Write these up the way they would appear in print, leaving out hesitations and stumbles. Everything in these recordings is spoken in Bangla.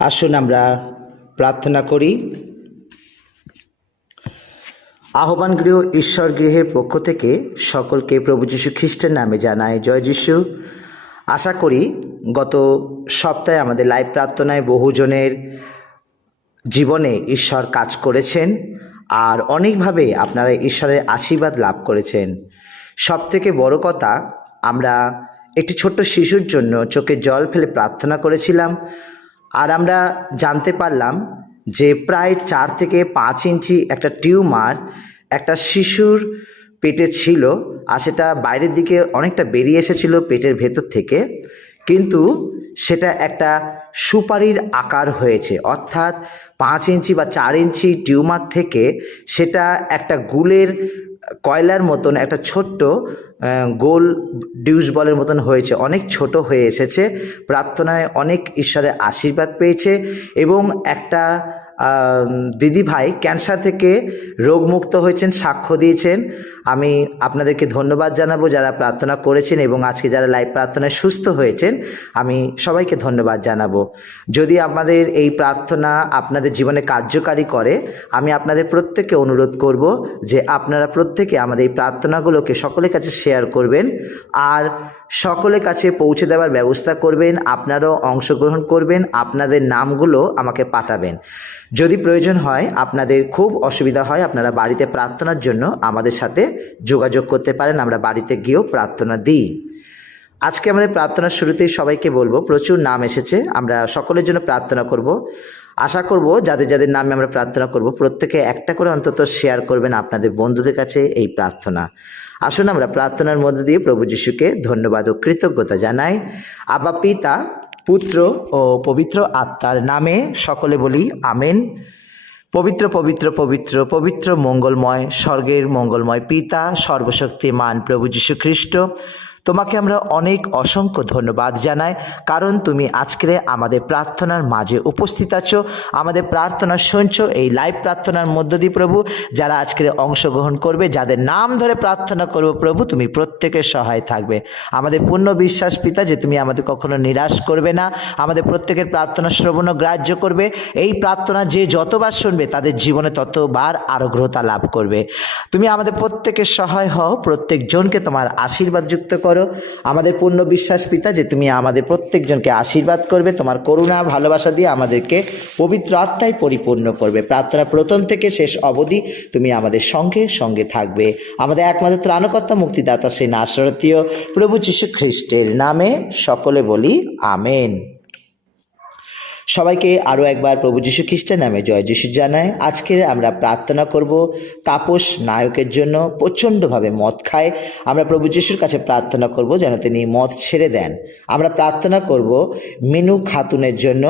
আসুন আমরা প্রার্থনা করি। আহ্বান গৃহ ঈশ্বর গৃহের পক্ষ থেকে সকলকে প্রভু যীশু খ্রিস্টের নামে জানাই জয় যীশু। আশা করি গত সপ্তাহে আমাদের লাইভ প্রার্থনায় বহুজনের জীবনে ঈশ্বর কাজ করেছেন আর অনেকভাবে আপনারা ঈশ্বরের আশীর্বাদ লাভ করেছেন। সবথেকে বড় কথা, আমরা একটি ছোট্ট শিশুর জন্য চোখে জল ফেলে প্রার্থনা করেছিলাম আর আমরা জানতে পারলাম যে প্রায় 4 থেকে 5 ইঞ্চি একটা টিউমার একটা শিশুর পেটে ছিল আর সেটা বাইরের দিকে অনেকটা বেরিয়ে এসেছিল পেটের ভেতর থেকে, কিন্তু সেটা একটা সুপারির আকার হয়েছে, অর্থাৎ 5 ইঞ্চি বা 4 ইঞ্চি টিউমার থেকে সেটা একটা গুলের কয়লার মতন একটা ছোট্ট গোল ডিউস বলের মতন হয়েছে, অনেক ছোট হয়ে এসেছে। প্রার্থনায় অনেক ঈশ্বরের আশীর্বাদ পেয়েছে এবং একটা দিদি ভাই ক্যান্সার থেকে রোগমুক্ত হয়েছেন, সাক্ষ্য দিয়েছেন। আমি আপনাদেরকে ধন্যবাদ জানাবো যারা প্রার্থনা করেছেন এবং আজকে যারা লাইভ প্রার্থনায় সুস্থ হয়েছেন, আমি সবাইকে ধন্যবাদ জানাবো। যদি আমাদের এই প্রার্থনা আপনাদের জীবনে কার্যকারী করে, আমি আপনাদের প্রত্যেককে অনুরোধ করব যে আপনারা প্রত্যেকে আমাদের এই প্রার্থনাগুলোকে সকলের কাছে শেয়ার করবেন আর সকলের কাছে পৌঁছে দেওয়ার ব্যবস্থা করবেন। আপনারাও অংশগ্রহণ করবেন, আপনাদের নামগুলো আমাকে পাঠাবেন। যদি প্রয়োজন হয়, আপনাদের খুব অসুবিধা হয়, আপনারা বাড়িতে প্রার্থনার জন্য আমাদের সাথে যোগাযোগ করতে পারেন, আমরা বাড়িতে গিয়েও প্রার্থনা দিই। আজকে আমাদের প্রার্থনার শুরুতেই সবাইকে বলবো, প্রচুর নাম এসেছে, আমরা সকলের জন্য প্রার্থনা করব। আশা করব যাদের যাদের নামে আমরা প্রার্থনা করব প্রত্যেকে একটা করে অন্তত শেয়ার করবেন আপনাদের বন্ধুদের কাছে এই প্রার্থনা। আসুন আমরা প্রার্থনার মধ্য দিয়ে প্রভু যিশুকে ধন্যবাদ ও কৃতজ্ঞতা জানাই। আবা পিতা, পুত্র ও পবিত্র আত্মার নামে সকলে বলি আমেন। পবিত্র পবিত্র পবিত্র পবিত্র মঙ্গলময় স্বর্গের মঙ্গলময় পিতা, সর্বশক্তিমান প্রভু যীশু খ্রিস্ট, তোমাকে আমরা অনেক অসংখ্য ধন্যবাদ জানাই, কারণ তুমি আজকে আমাদের প্রার্থনার মাঝে উপস্থিত আছো, আমাদের প্রার্থনা শুনছো এই লাইভ প্রার্থনার মধ্য দিয়ে। প্রভু, যারা আজকে অংশগ্রহণ করবে, যাদের নাম ধরে প্রার্থনা করবো, প্রভু তুমি প্রত্যেকের সহায় থাকবে। আমাদের পূর্ণ বিশ্বাস পিতা যে তুমি আমাদের কখনো নিরাশ করবে না, আমাদের প্রত্যেকের প্রার্থনা শ্রবণ গ্রাহ্য করবে। এই প্রার্থনা যে যতবার শুনবে তাদের জীবনে ততবার আরোগ্যতা লাভ করবে। তুমি আমাদের প্রত্যেকের সহায় হও, প্রত্যেকজনকে তোমার আশীর্বাদ যুক্ত করো। আমাদের পূর্ণ বিশ্বাস পিতা যে তুমি আমাদের প্রত্যেকজনকে আশীর্বাদ করবে, তোমার করুণা ভালোবাসা দিয়ে আমাদেরকে পবিত্র আত্মায় পরিপূর্ণ করবে। প্রার্থনা প্রথম থেকে শেষ অবধি তুমি আমাদের সঙ্গে সঙ্গে থাকবে। আমাদের একমাত্র ত্রাণকর্তা মুক্তিদাতা সেই নাসরতীয় প্রভু যীশু খ্রিস্টের নামে সকলে বলি আমেন। সবাইকে আরও একবার প্রভু যীশু খ্রিস্টের নামে জয় যীশু জানায়। আজকে আমরা প্রার্থনা করব তাপস নায়কের জন্য, প্রচণ্ডভাবে মদ খায়। আমরা প্রভু যীশুর কাছে প্রার্থনা করব যেন তিনি মদ ছেড়ে দেন। আমরা প্রার্থনা করব মিনু খাতুনের জন্য,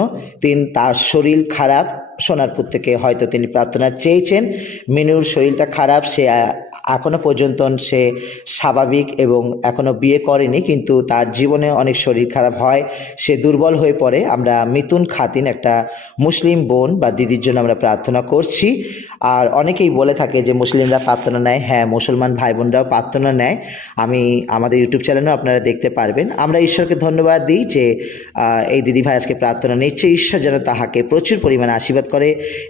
তার শরীর খারাপ, সোনারপুর থেকে হয়তো তিনি প্রার্থনা চেয়েছেন। মিনুর শরীরটা খারাপ, সে এখনো পর্যন্ত সে স্বাভাবিক এবং এখনো বিয়ে করেনি, কিন্তু তার জীবনে অনেক শরীর খারাপ হয়, সে দুর্বল হয়ে পড়ে। আমরা মিতুন খাতিন, একটা মুসলিম বোন বা দিদির জন্য আমরা প্রার্থনা করছি। আর অনেকেই বলে থাকে যে মুসলিমরা প্রার্থনা নেয়, হ্যাঁ মুসলমান ভাই বোনরাও প্রার্থনা নেয়, আমি আমাদের ইউটিউব চ্যানেলেও আপনারা দেখতে পারবেন। আমরা ঈশ্বরকে ধন্যবাদ দিই যে এই দিদি ভাই আজকে প্রার্থনা নিচ্ছে। ঈশ্বর যেন তাহাকে প্রচুর পরিমাণে আশীর্বাদ করে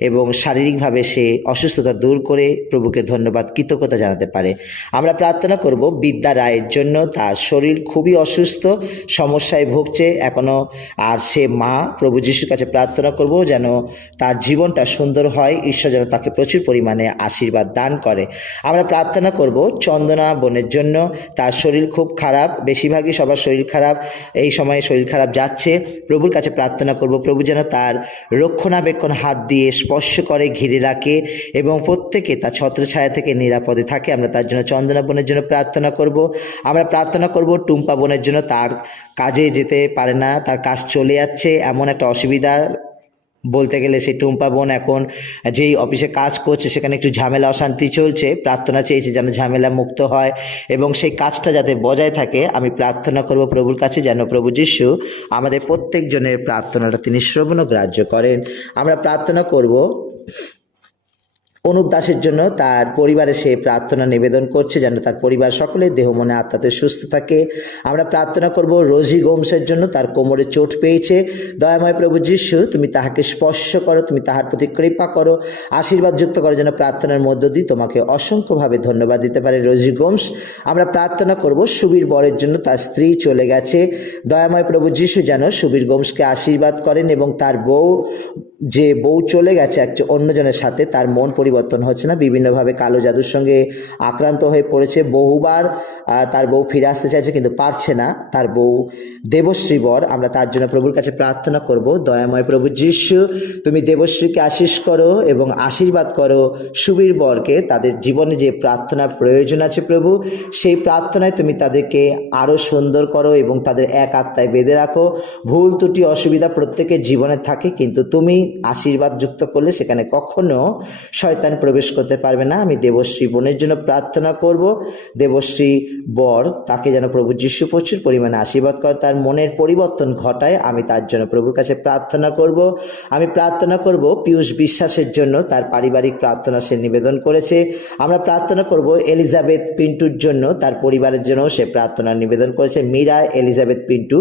এবং শারীরিকভাবে সে অসুস্থতা দূর করে প্রভুকে ধন্যবাদ কৃতজ্ঞতা জানাতে পারে। আমরা প্রার্থনা করব বিদ্যা রায়ের জন্য, তার শরীর খুবই অসুস্থ, সমস্যায় ভুগছে এখনও, আর সে মা, প্রভু যিশুর কাছে প্রার্থনা করব যেন তার জীবনটা সুন্দর হয়, ঈশ্বর যেন তাকে প্রচুর পরিমাণে আশীর্বাদ দান করে। আমরা প্রার্থনা করব চন্দনা বোনের জন্য, তার শরীর খুব খারাপ, বেশিরভাগই সবার শরীর খারাপ, এই সময়ে শরীর খারাপ যাচ্ছে। প্রভুর কাছে প্রার্থনা করব প্রভু যেন তার রক্ষণাবেক্ষণ হাত দিয়ে স্পর্শ করে, ঘিরে রাখে এবং প্রত্যেকে তার ছত্রছায়া থেকে নিরাপদে থাকে। আমরা তার জন্য চন্দনা বোনের জন্য প্রার্থনা করব। আমরা প্রার্থনা করব টুম্পা বোনের জন্য, তার কাজে যেতে পারে না, তার কাজ চলে যাচ্ছে, এমন একটা অসুবিধা, বলতে গেলে সেই টুম্পা বোন এখন যেই অফিসে কাজ করছে সেখানে একটু ঝামেলা অশান্তি চলছে, প্রার্থনা চেয়েছে যেন ঝামেলা মুক্ত হয় এবং সেই কাজটা যাতে বজায় থাকে। আমি প্রার্থনা করব প্রভুর কাছে যেন প্রভু যিশু আমাদের প্রত্যেকজনের প্রার্থনাটা তিনি শ্রবণ গ্রাহ্য করেন। আমরা প্রার্থনা করব অনুপ দাসের জন্য তার পরিবারে সে প্রার্থনা নিবেদন করছে যেন তার পরিবার সকলে দেহ মনে আত্মাতে সুস্থ থাকে। আমরা প্রার্থনা করব রোজি গোমসের জন্য, তার কোমরে চোট পেয়েছে। দয়াময় প্রভু যিশু, তুমি তাহাকে স্পর্শ করো, তুমি তাহার প্রতি কৃপা করো, আশীর্বাদ যুক্ত করো, যেন প্রার্থনার মধ্য দিয়ে তোমাকে অসংখ্যভাবে ধন্যবাদ দিতে পারে রোজি গোমস। আমরা প্রার্থনা করব সুবীর বরের জন্য, তার স্ত্রী চলে গেছে। দয়াময় প্রভু যিশু যেন সুবীর গোমসকে আশীর্বাদ করেন এবং তার বউ চলে গেছে অন্যজনের সাথে, তার মন পরিবর্তন হচ্ছে না, বিভিন্নভাবে কালো জাদুর সঙ্গে আক্রান্ত হয়ে পড়েছে। বহুবার তার বউ ফিরে আসতে চাইছে কিন্তু পারছে না, তার বউ দেবশ্রী বর। আমরা তার জন্য প্রভুর কাছে প্রার্থনা করব। দয়াময় প্রভু যিশু, তুমি দেবশ্রীকে আশীষ করো এবং আশীর্বাদ করো সুবীর বরকে। তাদের জীবনে যে প্রার্থনার প্রয়োজন আছে প্রভু, সেই প্রার্থনায় তুমি তাদেরকে আরও সুন্দর করো এবং তাদের এক আত্মায় বেঁধে রাখো। ভুল ত্রুটি অসুবিধা প্রত্যেকের জীবনে থাকে, কিন্তু তুমি আশীর্বাদ যুক্ত করলে সেখানে কখনো শয়তান প্রবেশ করতে পারবে না। আমি দেবশ্রী বোনের জন্য প্রার্থনা করব। দেবশ্রী বর, তাকে যেন প্রভু যিশু প্রচুর পরিমাণে আশীর্বাদ করে, তার মনের পরিবর্তন ঘটায়। আমি তার জন্য প্রভুর কাছে প্রার্থনা করব। আমি প্রার্থনা করব পীয়ূষ বিশ্বাসের জন্য, তার পারিবারিক প্রার্থনা সে নিবেদন করেছে। আমরা প্রার্থনা করব এলিজাবেথ পিন্টুর জন্য, তার পরিবারের জন্য সে প্রার্থনা নিবেদন করেছে। মীরা এলিজাবেথ পিন্টু।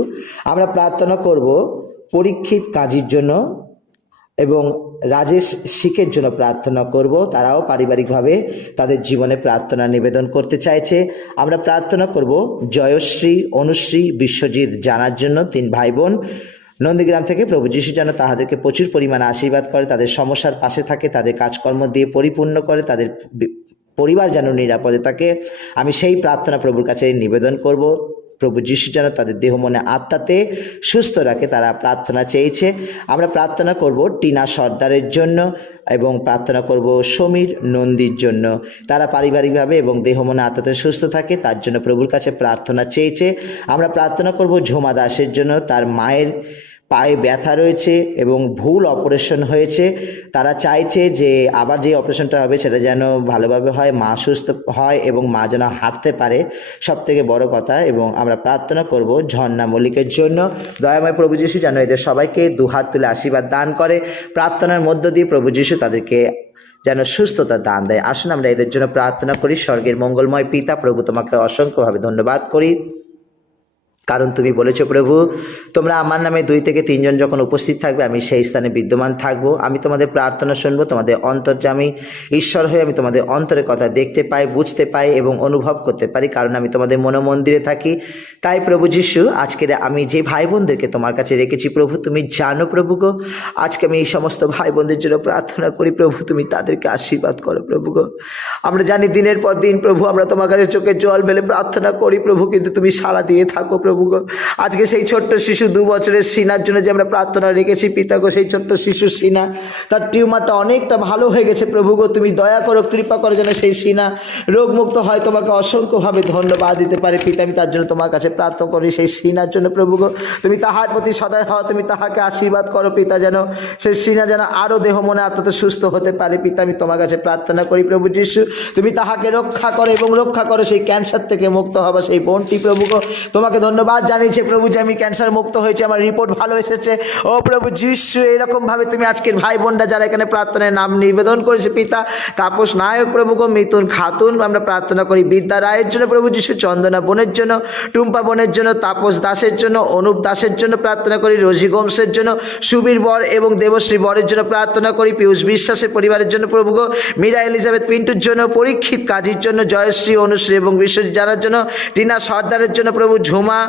আমরা প্রার্থনা করব পরীক্ষিত কাজীর জন্য এবং রাজেশ শিখের জন্য প্রার্থনা করব। তারাও পারিবারিকভাবে তাদের জীবনে প্রার্থনা নিবেদন করতে চাইছে। আমরা প্রার্থনা করব জয়শ্রী, অনুশ্রী, বিশ্বজিৎ জানার জন্য, 3 ভাই বোন নন্দীগ্রাম থেকে। প্রভু যিশু যেন তাহাদেরকে প্রচুর পরিমাণে আশীর্বাদ করে, তাদের সমস্যার পাশে থাকে, তাদের কাজকর্ম দিয়ে পরিপূর্ণ করে, তাদের পরিবার যেন নিরাপদে থাকে। আমি সেই প্রার্থনা প্রভুর কাছে নিবেদন করব। প্রভু যিশু যেন তাদের দেহ মনে আত্মাতে সুস্থ রাখে, তারা প্রার্থনা চেয়েছে। আমরা প্রার্থনা করব টিনা সর্দারের জন্য এবং প্রার্থনা করব সমীর নন্দীর জন্য, তারা পারিবারিকভাবে এবং দেহ মনে আত্মাতে সুস্থ থাকে, তার জন্য প্রভুর কাছে প্রার্থনা চেয়েছে। আমরা প্রার্থনা করব ঝুমা দাসের জন্য, তার মায়ের পায়ে ব্যথা রয়েছে এবং ভুল অপারেশন হয়েছে। তারা চাইছে যে আবার যে অপারেশনটা হবে সেটা যেন ভালোভাবে হয়, মা সুস্থ হয় এবং মা যেন হাঁটতে পারে, সব থেকে বড় কথা। এবং আমরা প্রার্থনা করব ঝর্ণা মল্লিকের জন্য। দয়াময় প্রভু যিশু যেন এদের সবাইকে দুহাত তুলে আশীর্বাদ দান করে, প্রার্থনার মধ্য দিয়ে প্রভু যিশু তাদেরকে যেন সুস্থতা দান দেয়। আসুন আমরা এদের জন্য প্রার্থনা করি। স্বর্গের মঙ্গলময় পিতা, প্রভু তোমাকে অসংখ্যভাবে ধন্যবাদ করি, কারণ তুমি বলেছো প্রভু, তোমরা আমার নামে 2 থেকে 3 জন যখন উপস্থিত থাকবে আমি সেই স্থানে বিদ্যমান থাকবো। আমি তোমাদের প্রার্থনা শুনবো, তোমাদের অন্তর্যামী ঈশ্বর হয়ে আমি তোমাদের অন্তরের কথা দেখতে পাই, বুঝতে পাই এবং অনুভব করতে পারি, কারণ আমি তোমাদের মনোমন্দিরে থাকি। তাই প্রভু যিশু, আজকে আমি যে ভাই বোনদেরকে তোমার কাছে রেখেছি প্রভু, তুমি জানো প্রভু গো, আজকে আমি এই সমস্ত ভাই বোনদের জন্য প্রার্থনা করি প্রভু, তুমি তাদেরকে আশীর্বাদ করো প্রভু গো। আমরা জানি দিনের পর দিন প্রভু আমরা তোমার কাছে চোখের জল ফেলে প্রার্থনা করি প্রভু, কিন্তু তুমি সাড়া দিয়ে থাকো প্রভু গো। আজকে সেই ছোট্ট শিশু 2 বছরের সিনার জন্য যে আমরা প্রার্থনা রেখেছি পিতা গো, সেই ছোট্ট শিশু সিনা, তার টিউমারটা অনেকটা ভালো হয়ে গেছে প্রভু গো, তুমি দয়া করো, কৃপা করো যেন সেই সিনা রোগমুক্ত হয়। তোমাকে অসংখ্যভাবে ধন্যবাদ দিতে পারে পিতা, আমি তার জন্য তোমার কাছে প্রার্থনা করি সেই সিনার জন্য প্রভু গো। তুমি তাহার প্রতি সদয় হও, তুমি তাহাকে আশীর্বাদ করো পিতা, যেন সেই সিনা যেন আরো দেহ মনে আত্মাতে সুস্থ হতে পারে পিতা, আমি তোমার কাছে প্রার্থনা করি প্রভু যিশু, তুমি তাহাকে রক্ষা করো এবং রক্ষা করো সেই ক্যান্সার থেকে মুক্ত হবা সেই বোনটি প্রভু গো। তোমাকে ধন্যবাদ জানিয়েছে প্রভু যে আমি ক্যান্সার মুক্ত হয়েছে, আমার রিপোর্ট ভালো এসেছে। ও প্রভু যিশু, এরকম ভাবে তুমি আজকের ভাই বোনরা যারা এখানে প্রার্থনায় নাম নিবেদন করেছে পিতা, তাপস নায়ক প্রভু গো, মিতুন খাতুন, আমরা প্রার্থনা করি বিদ্যা রায়ের জন্য প্রভু যিশু, চন্দনা বোনের জন্য, টুম্পা বোনের জন্য, তাপস দাসের জন্য, অনুপ দাসের জন্য প্রার্থনা করি, রোজি গোমসের জন্য, সুবীর বর এবং দেবশ্রী বরের জন্য প্রার্থনা করি, পীয়ূষ বিশ্বাসের পরিবারের জন্য প্রভু গো, মীরা এলিজাবেথ পিন্টুর জন্য, পরীক্ষিত কাজীর জন্য, জয়শ্রী, অনুশ্রী এবং বিশ্বজিৎ জানার জন্য, টিনা সর্দারের জন্য প্রভু, ঝুমা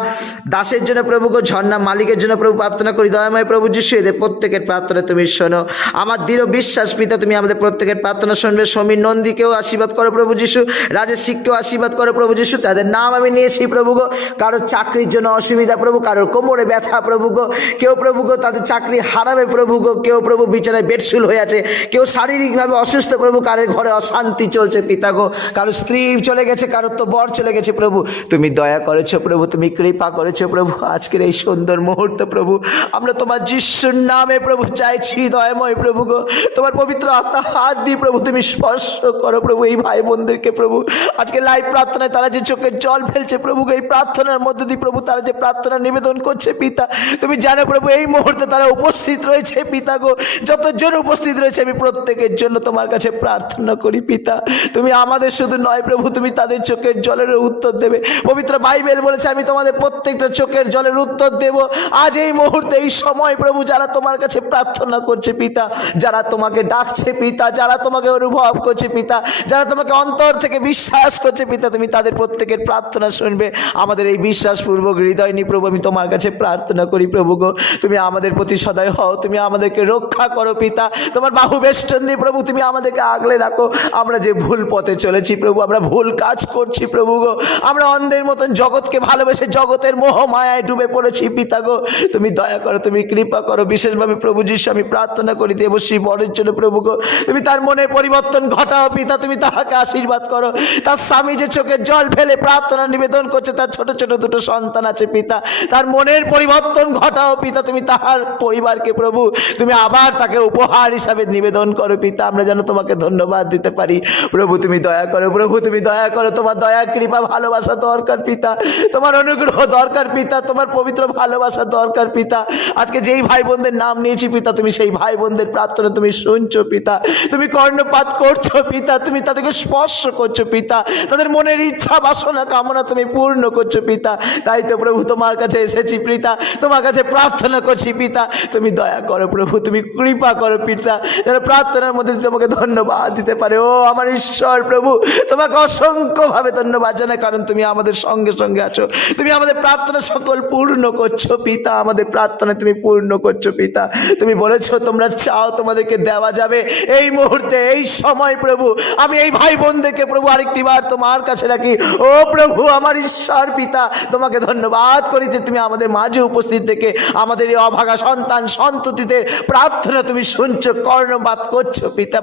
দাসের জন্য প্রভু গো, ঝর্ণা মালিকের জন্য প্রভু প্রার্থনা করি। দয়াময় প্রভু যিশু, এদের প্রত্যেকের প্রার্থনা তুমি শোনো, আমার দৃঢ় বিশ্বাস পিতা তুমি আমাদের প্রত্যেকের প্রার্থনা শুনবে। সমীর নন্দীকেও আশীর্বাদ করো প্রভু যিশু, রাজেশ শিখকেও আশীর্বাদ করো প্রভু যিশু, তাদের নাম আমি নিয়েছি প্রভু গো। কারোর চাকরির জন্য অসুবিধা প্রভু, কারোর কোমরে ব্যথা প্রভু গো, কেউ প্রভু গো তাদের চাকরি হারাবে প্রভু গো, কেউ প্রভু বিছানায় বেডশুল হয়ে আছে, কেউ শারীরিকভাবে অসুস্থ প্রভু, কারোর ঘরে অশান্তি চলছে পিতা গো, কারোর স্ত্রী চলে গেছে, কারোর তো বর চলে গেছে প্রভু, তুমি দয়া করেছো প্রভু, তুমি কৃপা কৃপা করেছো প্রভু। আজকের এই সুন্দর মুহূর্ত প্রভু আমরা তোমার যিশুর নামে প্রভু চাইছি, দয়াময় প্রভু গো, তোমার পবিত্র আত্মা হাত দিয়ে প্রভু তুমি স্পর্শ করো প্রভু এই ভাই বোনদেরকে প্রভু। আজকে লাইভ প্রার্থনায় তারা যে চোখের জল ফেলছে প্রভু, এই প্রার্থনার মধ্যে দিয়ে প্রভু তারা যে প্রার্থনা নিবেদন করছে পিতা, তুমি জানো প্রভু এই মুহূর্তে তারা উপস্থিত রয়েছে পিতা গো। যতজন উপস্থিত রয়েছে আমি প্রত্যেকের জন্য তোমার কাছে প্রার্থনা করি পিতা, তুমি আমাদের শুধু নয় প্রভু, তুমি তাদের চোখের জলের উত্তর দেবে। পবিত্র বাইবেল বলেছে আমি তোমাদের প্রত্যেকটা চোখের জলের উত্তর দেব। আজ এই মুহূর্তে এই সময় প্রভু যারা তোমার কাছে প্রার্থনা করছে পিতা, যারা তোমাকে ডাকছে পিতা, যারা তোমাকে অনুভব করছে পিতা, যারা তোমাকে অন্তর থেকে বিশ্বাস করছে পিতা, তুমি তাদের প্রত্যেকের প্রার্থনা শুনবে। আমাদের এই বিশ্বাসপূর্বক হৃদয় নিয়ে প্রভু আমি তোমার কাছে প্রার্থনা করি প্রভু গো, তুমি আমাদের প্রতি সদয় হও, তুমি আমাদেরকে রক্ষা করো পিতা, তোমার বাহু বেষ্টন দিয়ে প্রভু তুমি আমাদেরকে আগলে রাখো। আমরা যে ভুল পথে চলেছি প্রভু, আমরা ভুল কাজ করছি প্রভু গো, আমরা অন্ধের মতন জগৎকে ভালোবেসে জগতের মোহ মায়ায় ডুবে পড়েছি পিতা গো, তুমি দয়া করো, তুমি কৃপা করো। বিশেষভাবে প্রভু যিশু আমি প্রার্থনা করি দেবশ্রী বরের জন্য প্রভু গো, তুমি তার মনে পরিবর্তন ঘটাও পিতা, তুমি তাহাকে আশীর্বাদ করো। তার স্বামী যে চোখের জল ফেলে প্রার্থনা নিবেদন করছে, তার ছোট ছোট দুটো সন্তান আছে পিতা, তার মনের পরিবর্তন ঘটাও পিতা, তুমি তাহার পরিবারকে প্রভু তুমি আবার তাকে উপহার হিসাবে নিবেদন করো পিতা, আমরা যেন তোমাকে ধন্যবাদ দিতে পারি প্রভু। তুমি দয়া করো প্রভু, তুমি দয়া করো, তোমার দয়া কৃপা ভালোবাসা দরকার পিতা, তোমার অনুগ্রহ দরকার পিতা, তোমার পবিত্র ভালোবাসা দরকার পিতা। আজকে যেই ভাই বোনদের নাম নিয়েছি পিতা, তুমি সেই ভাই বোনদের প্রার্থনা তুমি শুনছো পিতা, তুমি কর্ণপাত করছো পিতা, তুমি তাদেরকে স্পর্শ করছো পিতা, তাদের মনের ইচ্ছা বাসনা কামনা তুমি পূর্ণ করছো পিতা। তাই তো প্রভু তোমার কাছে এসেছি পিতা, তোমার কাছে প্রার্থনা করছি পিতা, তুমি দয়া করো প্রভু, তুমি কৃপা করো পিতা, যেন প্রার্থনার মধ্যে তোমাকে ধন্যবাদ দিতে পারে। ও আমার ঈশ্বর প্রভু, তোমাকে অসংখ্য ভাবে ধন্যবাদ জানাই, কারণ তুমি আমাদের সঙ্গে সঙ্গে আছো, তুমি আমাদের প্রার্থনা সকল পূর্ণ করছো পিতা, আমাদের প্রার্থনা তুমি পূর্ণ করছো পিতা। তুমি বলেছো তোমরা চাও তোমাদেরকে দেওয়া যাবে। এই মুহূর্তে এই সময় প্রভু আমি এই ভাই বোনদেরকে প্রভু আরেকটি বার তোমার কাছে রাখি। ও প্রভু আমার ঈশ্বর পিতা, তোমাকে ধন্যবাদ করি যে তুমি আমাদের মাঝে উপস্থিত থেকে আমাদের এই অভাগা সন্তান সন্ততিদের প্রার্থনা তুমি শুনছো, কর্ণপাত করছো পিতা।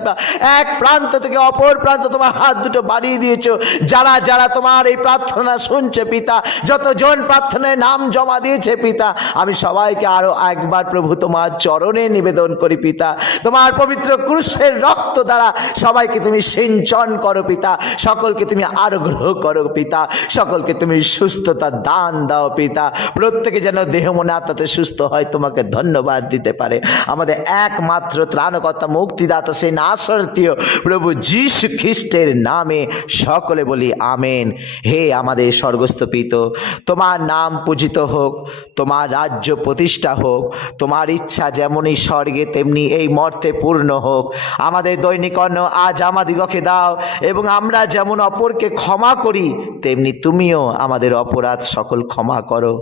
এক প্রান্ত থেকে অপর প্রান্ত তোমার হাত দুটো বাড়িয়ে দিয়েছো, যারা যারা তোমার এই প্রার্থনা শুনছে পিতা, যতজন প্রার্থনায় নাম জমা দিয়েছে পিতা, আমি সবাইকে আরো একবার প্রভু তোমার চরণে নিবেদন করি পিতা, তোমার পবিত্র ক্রুশের রক্ত দ্বারা সবাইকে তুমি সিঞ্চন করো পিতা, সকলকে তুমি আগ্রহ করো পিতা, সকলকে তুমি সুস্থতা দান দাও পিতা, প্রত্যেকে যেন দেহ মনে আত্মাতে সুস্থ হয়, তোমাকে ধন্যবাদ দিতে পারে। আমাদের একমাত্র ত্রাণকর্তা মুক্তিদাতা সেই নাসরতীয় প্রভু যীশু খ্রিস্টের নামে সকলে বলি আমেন। হে আমাদের স্বর্গস্থ পিতা, তোমার নাম পূজিত হোক, তোমার রাজ্য প্রতিষ্ঠা হোক, তোমার ইচ্ছা যেমনই স্বর্গে তেমনি এই মর্তে পূর্ণ হোক। আমাদের দৈনিক অন্ন আজ আমাদিগকে দাও, এবং আমরা যেমন অপরকে ক্ষমা করি তেমনি তুমিও আমাদের অপরাধ সকল ক্ষমা করো।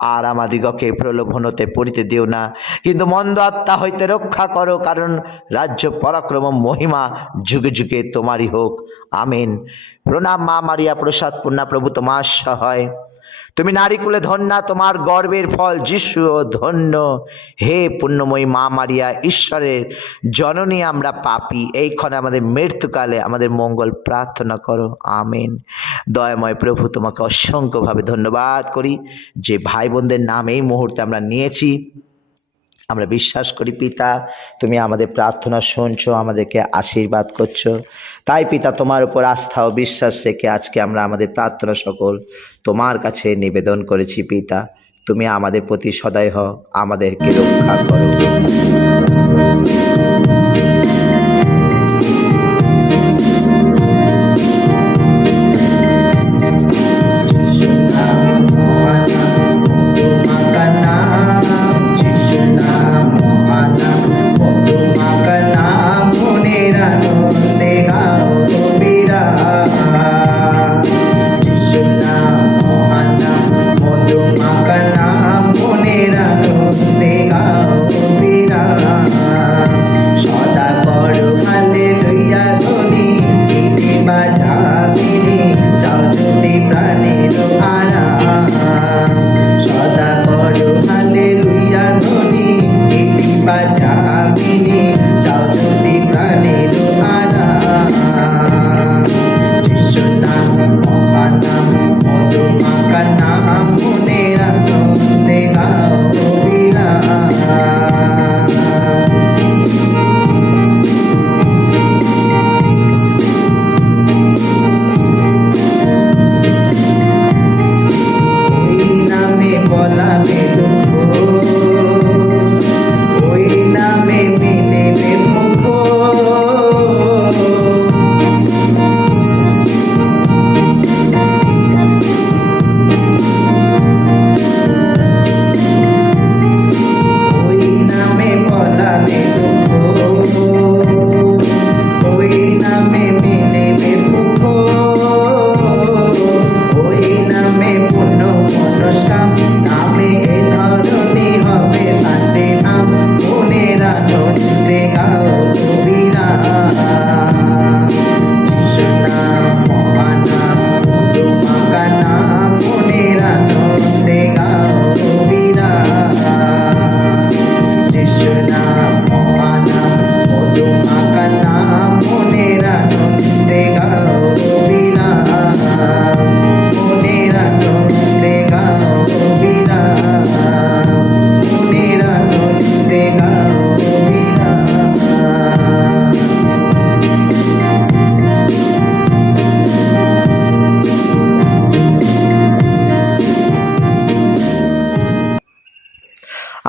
আর আমাদিগকে প্রলোভনতে পড়িতে দিও না, কিন্তু মন্দ আত্মা হইতে রক্ষা করো, কারণ রাজ্য পরাক্রম মহিমা যুগে যুগে তোমারই হোক, আমেন। প্রণাম মা মারিয়া, প্রসাদ পূর্ণা, প্রভু তোমার সহায়। তুমি নারীকুলে ধন্যা, তোমার গর্ভের ফল যিশু ধন্য। হে পুণ্যময়ী মা মারিয়া, ঈশ্বরের জননী, আমরা পাপী, এইক্ষণে আমাদের মৃত্যুকালে আমাদের মঙ্গল প্রার্থনা করো, আমেন। দয়াময় প্রভু তোমাকে অসংখ্যভাবে ধন্যবাদ করি যে ভাই বোনদের নাম এই মুহূর্তে আমরা নিয়েছি। আমরা বিশ্বাস করি পিতা তুমি আমাদের প্রার্থনা শুনছো, আমাদেরকে আশীর্বাদ করছো। তাই পিতা তোমার উপর আস্থা ও বিশ্বাস রেখে আজকে আমরা আমাদের প্রার্থনা সকল তোমার কাছে নিবেদন করেছি পিতা, তুমি আমাদের প্রতি সদয় হও, আমাদেরকে রক্ষা করো। সদা কর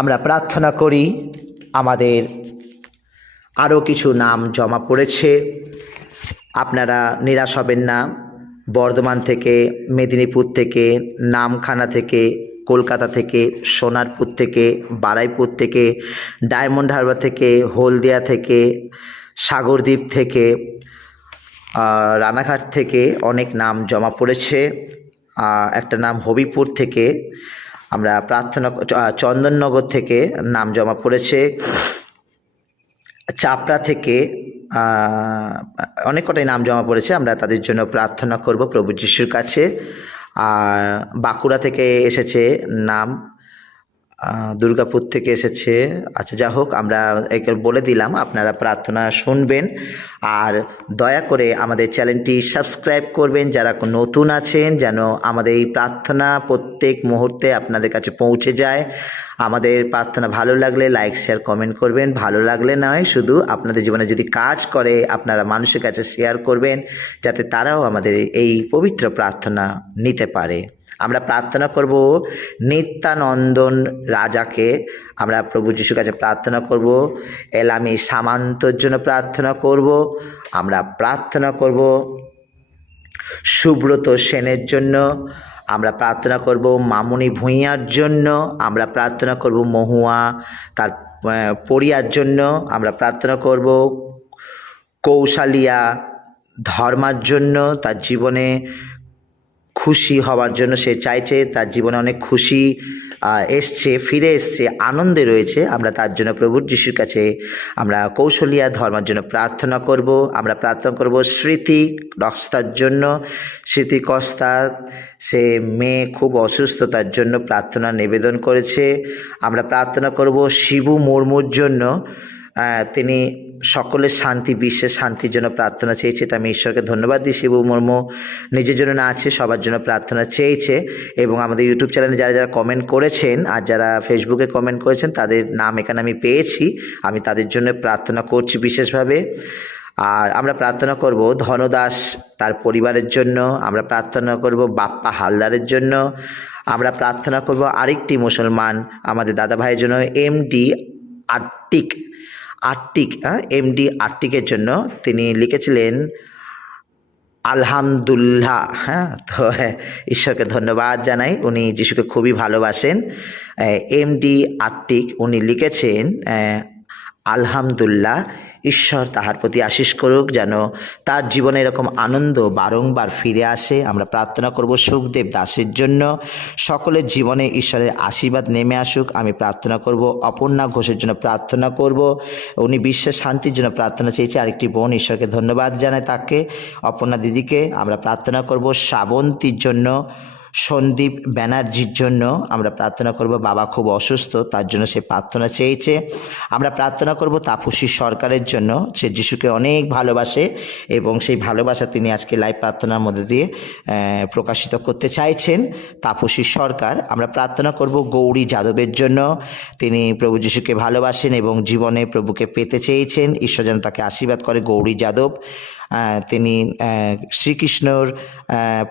আমরা প্রার্থনা করি। আমাদের আরও কিছু নাম জমা পড়েছে, আপনারা নিরাশ হবেন না। বর্ধমান থেকে, মেদিনীপুর থেকে, নামখানা থেকে, কলকাতা থেকে, সোনারপুর থেকে, বারুইপুর থেকে, ডায়মন্ড হারবার থেকে, হলদিয়া থেকে, সাগরদ্বীপ থেকে, রানাঘাট থেকে অনেক নাম জমা পড়েছে। একটা নাম হবিপুর থেকে, আমরা প্রার্থনা, চন্দননগর থেকে নাম জমা পড়েছে, চাপড়া থেকে অনেক কটাই নাম জমা পড়েছে। আমরা তাদের জন্য প্রার্থনা করব প্রভু যিশুর কাছে। আর বাঁকুড়া থেকে এসেছে নাম, দুর্গাপুর থেকে এসেছে। আচ্ছা, যা হোক, আমরা বলে দিলাম, আপনারা প্রার্থনা শুনবেন। আর দয়া করে আমাদের চ্যানেলটি সাবস্ক্রাইব করবেন যারা নতুন আছেন, যেন আমাদের এই প্রার্থনা প্রত্যেক মুহূর্তে আপনাদের কাছে পৌঁছে যায়। আমাদের প্রার্থনা ভালো লাগলে লাইক, শেয়ার, কমেন্ট করবেন। ভালো লাগলে নয়, শুধু আপনাদের জীবনে যদি কাজ করে আপনারা মানুষের কাছে শেয়ার করবেন, যাতে তারাও আমাদের এই পবিত্র প্রার্থনা নিতে পারে। আমরা প্রার্থনা করব নিত্যানন্দন রাজাকে, আমরা প্রভু যিশুর কাছে প্রার্থনা করব। এলামি সামান্তর জন্য প্রার্থনা করব। আমরা প্রার্থনা করব সুব্রত সেনের জন্য। আমরা প্রার্থনা করব মামুনি ভূঁইয়ার জন্য। আমরা প্রার্থনা করব মহুয়া তার পরিয়ার জন্য। আমরা প্রার্থনা করব কৌশালিয়া ধর্মার জন্য, তার জীবনে খুশি হওয়ার জন্য সে চাইছে, তার জীবনে অনেক খুশি এসছে, ফিরে এসছে, আনন্দে রয়েছে। আমরা তার জন্য প্রভু যিশুর কাছে আমরা কৌশলিয়া ধর্মের জন্য প্রার্থনা করব। আমরা প্রার্থনা করব স্মৃতি কস্তার জন্য। স্মৃতি কস্তা, সে মেয়ে খুব অসুস্থতার জন্য প্রার্থনা নিবেদন করেছে। আমরা প্রার্থনা করব শিবু মুর্মুর জন্য, তিনি সকলের শান্তি, বিশ্বের শান্তির জন্য প্রার্থনা চেয়েছে। এটা আমি ঈশ্বরকে ধন্যবাদ দিই। শিবু মুর্মু নিজের জন্য না আছে, সবার জন্য প্রার্থনা চেয়েছে। এবং আমাদের ইউটিউব চ্যানেলে যারা যারা কমেন্ট করেছেন আর যারা ফেসবুকে কমেন্ট করেছেন, তাদের নাম এখানে আমি পেয়েছি। আমি তাদের জন্য প্রার্থনা করছি বিশেষভাবে। আর আমরা প্রার্থনা করব ধনদাস তার পরিবারের জন্য। আমরা প্রার্থনা করব বাপ্পা হালদারের জন্য। আমরা প্রার্থনা করব আরেকটি মুসলমান আমাদের দাদা ভাইয়ের জন্য, এমডি আর্টিকের জন্য। তিনি লিখেছিলেন আলহামদুলিল্লাহ। তো ঈশ্বরকে ধন্যবাদ জানাই, উনি যিশুকে খুবই ভালোবাসেন। এমডি আর্টিক উনি লিখেছেন আলহামদুলিল্লাহ। ঈশ্বর তাহার প্রতি আশীষ করুক, যেন তার জীবনে এরকম আনন্দ বারংবার ফিরে আসে। আমরা প্রার্থনা করব সুখদেব দাসের জন্য, সকলের জীবনে ঈশ্বরের আশীর্বাদ নেমে আসুক। আমি প্রার্থনা করব অপর্ণা ঘোষের জন্য প্রার্থনা করব, উনি বিশ্বের শান্তির জন্য প্রার্থনা চেয়েছে। আরেকটি বোন, ঈশ্বরকে ধন্যবাদ জানায় তাকে, অপর্ণা দিদিকে। আমরা প্রার্থনা করব শ্রাবন্তীর জন্য, সন্দীপ ব্যানার্জির জন্য। আমরা প্রার্থনা করব, বাবা খুব অসুস্থ, তার জন্য সে প্রার্থনা চেয়েছে। আমরা প্রার্থনা করব তাপসী সরকারের জন্য, সে যিশুকে অনেক ভালোবাসে এবং সেই ভালোবাসা তিনি আজকে লাইভ প্রার্থনার মধ্যে দিয়ে প্রকাশিত করতে চাইছেন। তাপসী সরকার। আমরা প্রার্থনা করব গৌরী যাদবের জন্য, তিনি প্রভু যিশুকে ভালোবাসেন এবং জীবনে প্রভুকে পেতে চেয়েছেন। ঈশ্বর যেন তাকে আশীর্বাদ করে। গৌরী যাদব, তিনি শ্রীকৃষ্ণর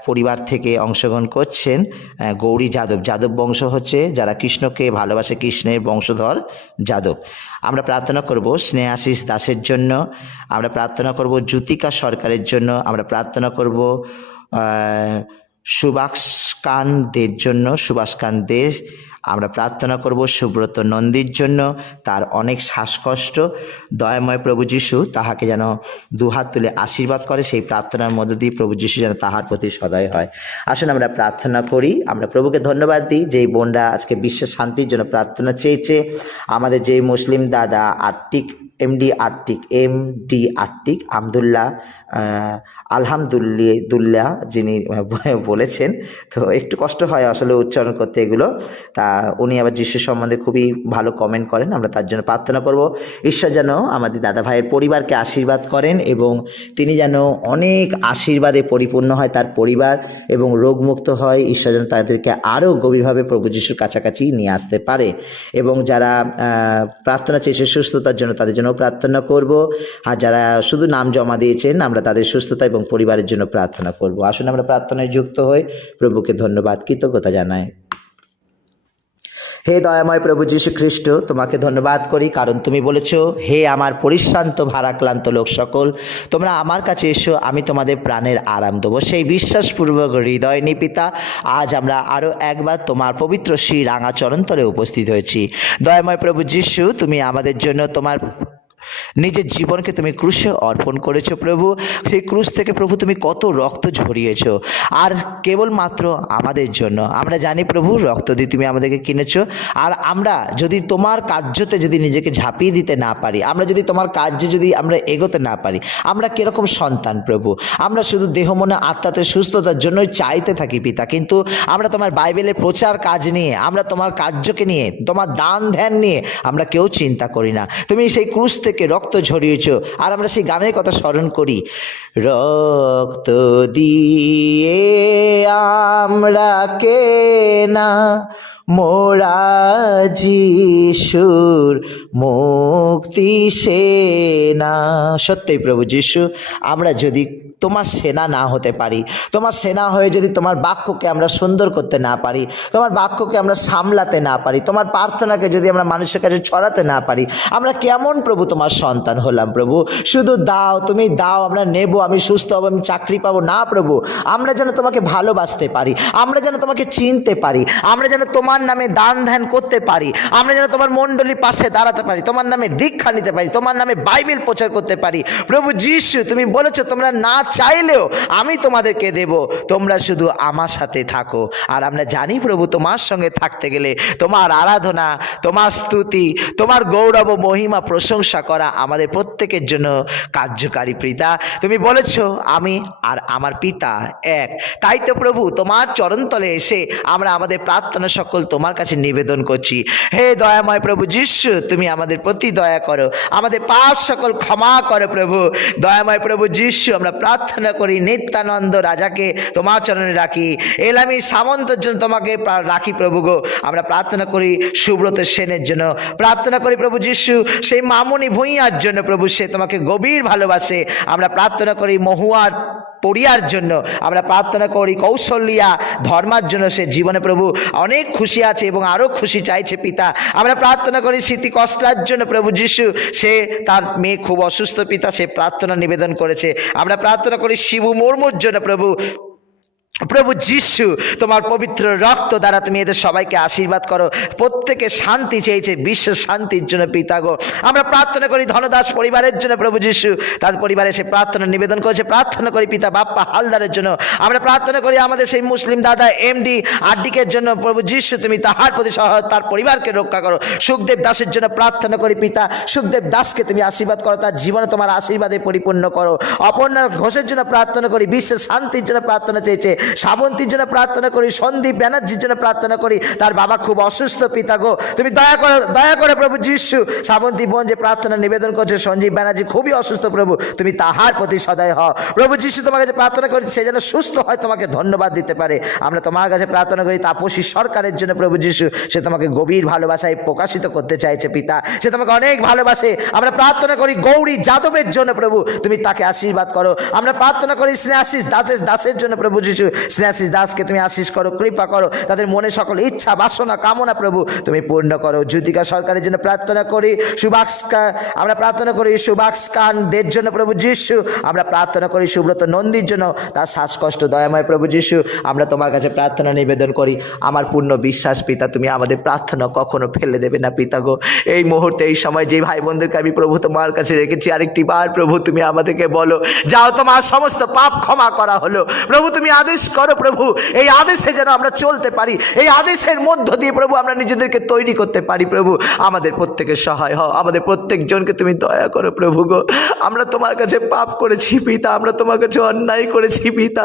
পরিবার থেকে অংশগ্রহণ করছেন। গৌরী যাদব, যাদব বংশ হচ্ছে যারা কৃষ্ণকে ভালোবাসে, কৃষ্ণের বংশধর যাদব। আমরা প্রার্থনা করব স্নেহাশিস দাসের জন্য। আমরা প্রার্থনা করব জ্যোতিকা সরকারের জন্য। আমরা প্রার্থনা করব সুভাষকান দের জন্য, সুভাষকান দে। আমরা প্রার্থনা করব সুব্রত নন্দীর জন্য, তার অনেক শ্বাসকষ্ট। দয়াময় প্রভু যিশু তাহাকে যেন দুহাত তুলে আশীর্বাদ করে। সেই প্রার্থনার মধ্য দিয়ে প্রভু যিশু যেন তাহার প্রতি সদয় হয়। আসুন আমরা প্রার্থনা করি। আমরা প্রভুকে ধন্যবাদ দিই যে বোনরা আজকে বিশ্বের শান্তির জন্য প্রার্থনা চেয়েছে। আমাদের যে মুসলিম দাদা এমডি আর্টিক আবদুল্লাহ আলহামদুলিল্লাহ যিনি বলেছেন, তো একটু কষ্ট হয় আসলে উচ্চারণ করতে এগুলো। তা উনি আবার যিশু সম্বন্ধে খুবই ভালো কমেন্ট করেন। আমরা তার জন্য প্রার্থনা করব, ঈশ্বর যেন আমাদের দাদা ভাইয়ের পরিবারকে আশীর্বাদ করেন এবং তিনি যেন অনেক আশীর্বাদে পরিপূর্ণ হয় তার পরিবার এবং রোগমুক্ত হয়। ঈশ্বর যেন তাদেরকে আরও গভীরভাবে প্রভু যিশুর কাছাকাছি নিয়ে আসতে পারে। এবং যারা প্রার্থনা চেয়েছে সুস্থতার জন্য, তাদের জন্য প্রার্থনা করব। আর যারা শুধু নাম জমা দিয়েছেন, আমরা তাদের সুস্থতা এবং পরিবারের জন্য প্রার্থনা করব। আসুন আমরা প্রার্থনায় যুক্ত হই, প্রভুকে ধন্যবাদ কৃতজ্ঞতা জানাই। হে দয়াময় প্রভু যীশু খ্রিস্ট, তোমাকে ধন্যবাদ করি, কারণ তুমি বলেছো, হে আমার পরিশ্রান্ত ভারাক্লান্ত লোক সকল, তোমরা আমার কাছে এসো, আমি তোমাদের প্রাণের আরাম দেবো। সেই বিশ্বাসপূর্বক হৃদয় নিয়ে পিতা, আজ আমরা আরও একবার তোমার পবিত্র শ্রী রাঙা চরণতলে উপস্থিত হয়েছি। দয়াময় প্রভু যীশু, তুমি আমাদের জন্য তোমার নিজের জীবনকে তুমি ক্রুশে অর্পণ করেছো প্রভু। সেই ক্রুশ থেকে প্রভু তুমি কত রক্ত ঝরিয়েছো, আর কেবলমাত্র আমাদের জন্য। আমরা জানি প্রভু, রক্ত দিয়ে তুমি আমাদেরকে কিনেছো, আর আমরা যদি তোমার কার্যতে যদি নিজেকে ঝাঁপিয়ে দিতে না পারি, আমরা যদি তোমার কার্যে যদি আমরা এগোতে না পারি, আমরা কিরকম সন্তান প্রভু? আমরা শুধু দেহ মনে আত্মাতে সুস্থতার জন্যই চাইতে থাকি পিতা, কিন্তু আমরা তোমার বাইবেলের প্রচার কাজ নিয়ে, আমরা তোমার কার্যকে নিয়ে, তোমার দান ধ্যান নিয়ে আমরা কেউ চিন্তা করি না। তুমি সেই ক্রুশ থেকে রক্ত ঝরিয়েছো, আর আমরা সেই গানের কথা স্মরণ করি, রক্ত দিয়ে আমরা কেনা মোরা যিশুর মুক্তি সেনা। সত্যই প্রভু যিশু, আমরা যদি তোমার সেনা না হতে পারি, তোমার সেনা হয়ে যদি তোমার বাক্যকে আমরা সুন্দর করতে না পারি, তোমার বাক্যকে আমরা সামলাতে না পারি, তোমার প্রার্থনাকে যদি আমরা মানুষের কাছে ছড়াতে না পারি, আমরা কেমন প্রভু তোমার সন্তান হলাম প্রভু? শুধু দাও, তুমি দাও, আমরা নেব, আমি সুস্থ হব, আমি চাকরি পাবো না প্রভু। আমরা যেন তোমাকে ভালোবাসতে পারি, আমরা যেন তোমাকে চিনতে পারি, আমরা যেন তোমার নামে দান ধ্যান করতে পারি, আমরা যেন তোমার মণ্ডলীর পাশে দাঁড়াতে পারি, তোমার নামে দীক্ষা নিতে পারি, তোমার নামে বাইবেল প্রচার করতে পারি। প্রভু যিশু, তুমি বলেছো তোমরা না চাইলেও আমি তোমাদেরকে দেব, তোমরা শুধু আমার সাথে থাকো। আর আমরা জানি প্রভু, তোমার সঙ্গে থাকতে গেলে তোমার আরাধনা, তোমার স্তুতি, তোমার গৌরব ও মহিমা প্রশংসা করা আমাদের প্রত্যেকের জন্য কার্যকারী পিতা। তুমি বলেছো আমি আর আমার পিতা এক। তাই তো প্রভু, তোমার চরণতলে এসে আমরা আমাদের প্রার্থনা সকল তোমার কাছে নিবেদন করছি। হে দয়াময় প্রভু যিশু, তুমি আমাদের প্রতি দয়া করো, আমাদের পাপ সকল ক্ষমা করো প্রভু। দয়াময় প্রভু যিশু, আমরা প্রার্থনা করি নিত্যানন্দ রাজাকে তোমার চরণে রাখি, এলামি সামন্তের জন্য তোমাকে রাখি প্রভু গো। আমরা প্রার্থনা করি সুব্রত সেনের জন্য, প্রার্থনা করি প্রভু যিশু সেই মামুনি ভূঁইয়ার জন্য প্রভু, সে তোমাকে গভীর ভালোবাসে। আমরা প্রার্থনা করি মহুয়ার পরিয়ার জন্য, আমরা প্রার্থনা করি কৌশল্যা ধর্মার জন্য, সে জীবনে প্রভু অনেক খুশি আছে এবং আরও খুশি চাইছে পিতা। আমরা প্রার্থনা করি স্মৃতি কষ্টার জন্য প্রভু যিশু, সে তার মেয়ে খুব অসুস্থ পিতা, সে প্রার্থনা নিবেদন করেছে। আমরা প্রার্থনা করি শিবু মুর্মুর জন্য প্রভু। প্রভু যিশু, তোমার পবিত্র রক্ত দ্বারা তুমি এদের সবাইকে আশীর্বাদ করো, প্রত্যেকে শান্তি চেয়েছে, বিশ্ব শান্তির জন্য পিতা গো। আমরা প্রার্থনা করি ধনদাস পরিবারের জন্য প্রভু যিশু, তার পরিবারে সে প্রার্থনা নিবেদন করেছে। প্রার্থনা করি পিতা বাপ্পা হালদারের জন্য। আমরা প্রার্থনা করি আমাদের সেই মুসলিম দাদা এমডি আড্ডিকের জন্য প্রভু যিশু, তুমি তাহার প্রতি সহায়, তার পরিবারকে রক্ষা করো। সুখদেব দাসের জন্য প্রার্থনা করি পিতা, সুখদেব দাসকে তুমি আশীর্বাদ করো, তার জীবনে তোমার আশীর্বাদে পরিপূর্ণ করো। অপর্ণা ঘোষের জন্য প্রার্থনা করি, বিশ্বের শান্তির জন্য প্রার্থনা চেয়েছে। শ্রাবন্তীর জন্য প্রার্থনা করি, সন্দীপ ব্যানার্জির জন্য প্রার্থনা করি, তার বাবা খুব অসুস্থ পিতা গো, তুমি দয়া করো, দয়া করে প্রভু যিশু। শ্রাবন্তী বোন যে প্রার্থনা নিবেদন করছে, সঞ্জীব ব্যানার্জি খুবই অসুস্থ প্রভু, তুমি তাহার প্রতি সদয় হও প্রভু যিশু। তোমার কাছে প্রার্থনা করি সে যেন সুস্থ হয়, তোমাকে ধন্যবাদ দিতে পারে। আমরা তোমার কাছে প্রার্থনা করি তাপসী সরকারের জন্য প্রভু যিশু, সে তোমাকে গভীর ভালোবাসায় প্রকাশিত করতে চাইছে পিতা, সে তোমাকে অনেক ভালোবাসে। আমরা প্রার্থনা করি গৌরী যাদবের জন্য প্রভু, তুমি তাকে আশীর্বাদ করো। আমরা প্রার্থনা করি স্নেহাশিস দাসের জন্য প্রভু যিশু, স্নেহাশিস দাসকে তুমি আশীষ করো, কৃপা করো, তাদের মনে সকল ইচ্ছা বাসনা কামনা প্রভু তুমি পূর্ণ করো। জ্যোতিকা সরকারের জন্য প্রার্থনা করি, আমরা প্রার্থনা করি সুভাষ খানদের জন্য প্রভু যিশু। আমরা প্রার্থনা করি সুব্রত নন্দীর জন্য, তার শ্বাসকষ্ট দয়াময় প্রভু যিশু। আমরা তোমার কাছে প্রার্থনা নিবেদন করি, আমার পূর্ণ বিশ্বাস পিতা, তুমি আমাদের প্রার্থনা কখনো ফেলে দেবে না পিতা গো। এই মুহূর্তে এই সময় যে ভাই বোনদেরকে আমি প্রভু তোমার কাছে রেখেছি, আরেকটি বার প্রভু তুমি আমাদেরকে বলো, যাও তোমার সমস্ত পাপ ক্ষমা করা হলো প্রভু, তুমি আদেশ করো প্রভু, এই আদেশে যেন আমরা চলতে পারি, এই আদেশের মধ্য দিয়ে প্রভু আমরা নিজেদেরকে তৈরি করতে পারি প্রভু। আমাদের প্রত্যেকের সহায় হও, আমাদের প্রত্যেক জনকে তুমি দয়া করো প্রভু গো। আমরা তোমার কাছে পাপ করেছি পিতা, আমরা তোমার কাছে অন্যায় করেছি পিতা,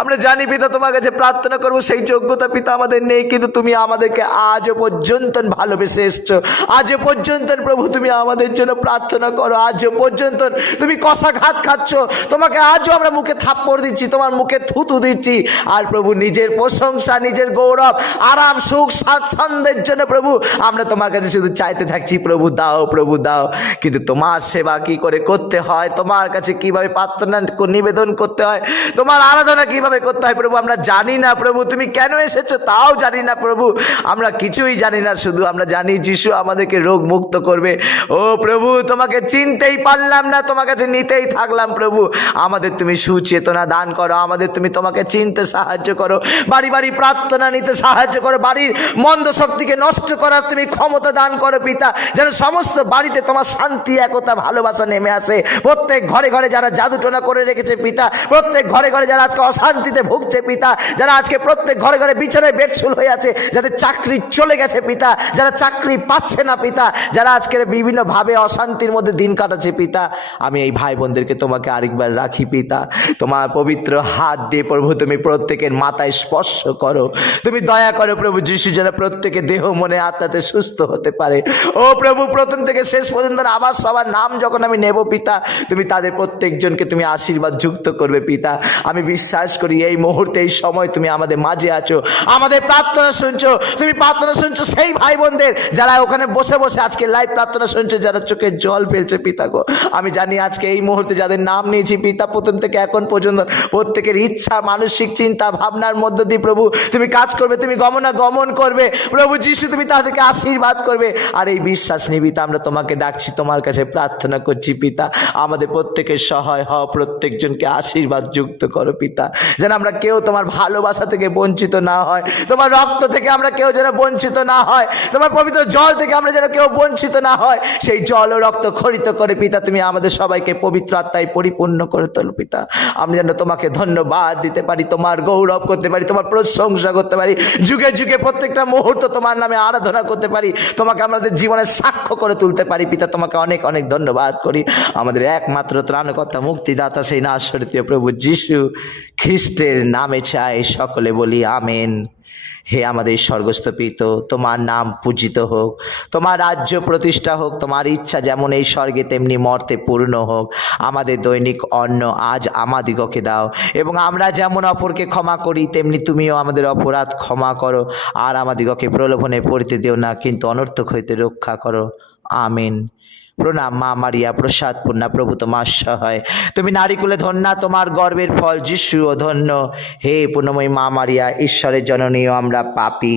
আমরা জানি পিতা তোমার কাছে প্রার্থনা করবো সেই যোগ্যতা পিতা আমাদের নেই, কিন্তু তুমি আমাদেরকে আজও পর্যন্ত ভালোবেসে এসছো, আজও পর্যন্ত প্রভু তুমি আমাদের জন্য প্রার্থনা করো, আজও পর্যন্ত তুমি কষাঘাত খাচ্ছ, তোমাকে আজও আমরা মুখে থাপ্পড় দিচ্ছি, তোমার মুখে থুতু দিচ্ছি, দিয়েছি। আর প্রভু নিজের প্রশংসা, নিজের গৌরব, আরাম, সুখ, স্বাচ্ছন্দ্যের জন্য প্রভু আমরা তোমার কাছে শুধু চাইতে থাকছি, প্রভু দাও, প্রভু দাও। কিন্তু তোমার সেবা কি করে করতে হয়, তোমার কাছে কিভাবে প্রার্থনা নিবেদন করতে হয়, তোমার আরাধনা কিভাবে করতে হয় প্রভু আমরা জানি না। প্রভু তুমি কেন এসেছো তাও জানি না প্রভু, আমরা কিছুই জানি না। শুধু আমরা জানি যিশু আমাদেরকে রোগ মুক্ত করবে। ও প্রভু তোমাকে চিনতেই পারলাম না, তোমার কাছে নিতেই থাকলাম। প্রভু আমাদের তুমি সুচেতনা দান করো, আমাদের তুমি তোমাকে চিনতে সাহায্য করো, বাড়ি বাড়ি প্রার্থনা নিতে সাহায্য করো, বাড়ির মন্দ শক্তিকে নষ্ট করার তুমি ক্ষমতা দান করো পিতা, যেন সমস্ত বাড়িতে তোমার শান্তি, একতা, ভালোবাসা নেমে আসে। প্রত্যেক ঘরে ঘরে যারা জাদুটোনা করে রেখেছে পিতা, প্রত্যেক ঘরে ঘরে যারা আজকে অশান্তিতে ভুগছে পিতা, যারা আজকে প্রত্যেক ঘরে ঘরে বিছানায় বেডশুল হয়ে আছে, যাদের চাকরি চলে গেছে পিতা, যারা চাকরি পাচ্ছে না পিতা, যারা আজকে বিভিন্ন ভাবে অশান্তির মধ্যে দিন কাটাচ্ছে পিতা, আমি এই ভাই বোনদেরকে তোমাকে আরেকবার রাখি পিতা, তোমার পবিত্র হাত দিয়ে প্রভু তুমি প্রত্যেকের মাথায় স্পর্শ করো, তুমি দয়া করো প্রভু যিশু, যেন প্রত্যেকে দেহ মনে আত্মাতে সুস্থ হতে পারে। ও প্রভু প্রথম থেকে শেষ পর্যন্ত আবার সবার নাম যখন আমি নেব পিতা, তুমি তাদের প্রত্যেকজনকে তুমি আশীর্বাদ যুক্ত করবে পিতা। আমি বিশ্বাস করি এই মুহূর্তে, এই সময় তুমি আমাদের মাঝে আছো, আমাদের প্রার্থনা শুনছো, তুমি প্রার্থনা শুনছো সেই ভাই বোনদের যারা ওখানে বসে বসে আজকে লাইভ প্রার্থনা শুনছে, যারা চোখে জল ফেলছে পিতা গো। আমি জানি আজকে এই মুহূর্তে যাদের নাম নিয়েছি পিতা, প্রথম থেকে এখন পর্যন্ত প্রত্যেকের ইচ্ছা, মানসিক চিন্তা ভাবনার মধ্য দিয়ে প্রভু তুমি কাজ করবে, তুমি গমন করবে প্রভু যিশু, তুমি তাদেরকে আশীর্বাদ করবে। আর এই বিশ্বাস নিবিত আমরা তোমাকে ডাকছি, তোমার কাছে প্রার্থনা করছি পিতা, আমাদের প্রত্যেকের সহায় হও, প্রত্যেকজনকে আশীর্বাদ যুক্ত করো পিতা, যেন আমরা কেউ তোমার ভালোবাসা থেকে বঞ্চিত না হয়, তোমার রক্ত থেকে আমরা কেউ যেন বঞ্চিত না হয়, তোমার পবিত্র জল থেকে আমরা যেন কেউ বঞ্চিত না হয়। সেই জল ও রক্ত খরিত করে পিতা তুমি আমাদের সবাইকে পবিত্র আত্মায় পরিপূর্ণ করে তোলো পিতা, আমরা যেন তোমাকে ধন্যবাদ দিতে পারি, তোমার গৌরব করতে পারি, তোমার প্রশংসা করতে পারি, যুগে যুগে প্রত্যেকটা মুহূর্ত তোমার নামে আরাধনা করতে পারি, তোমাকে আমাদের জীবনের সাক্ষ্য করে তুলতে পারি পিতা। তোমাকে অনেক অনেক ধন্যবাদ করি। আমাদের একমাত্র ত্রাণকর্তা, মুক্তিদাতা সেই নাসরতীয় প্রভু যিশু খ্রিস্টের নামে চাই, সকলে বলি আমেন। হে আমাদের স্বর্গস্থ পিতা, তোমার নাম পূজিত হোক, তোমার রাজ্য প্রতিষ্ঠা হোক, তোমার ইচ্ছা যেমন এই স্বর্গে তেমনি মর্তে পূর্ণ হোক। আমাদের দৈনিক অন্ন আজ আমাদিগকে দাও, এবং আমরা যেমন অপরকে ক্ষমা করি তেমনি তুমিও আমাদের অপরাধ ক্ষমা করো। আর আমাদিগকে প্রলোভনে পড়িতে দিও না, কিন্তু অনর্থক হইতে রক্ষা করো। আমিন। প্রণাম মা মারিয়া, প্রসাদ পূর্ণা, প্রভু তোমার সহায়, তুমি নারীকুলে ধন্যা, তোমার গর্ভের ফল যিশুও ধন্য। হে পুণ্যময়ী মা মারিয়া, ঈশ্বরের জননী আমরা পাপী,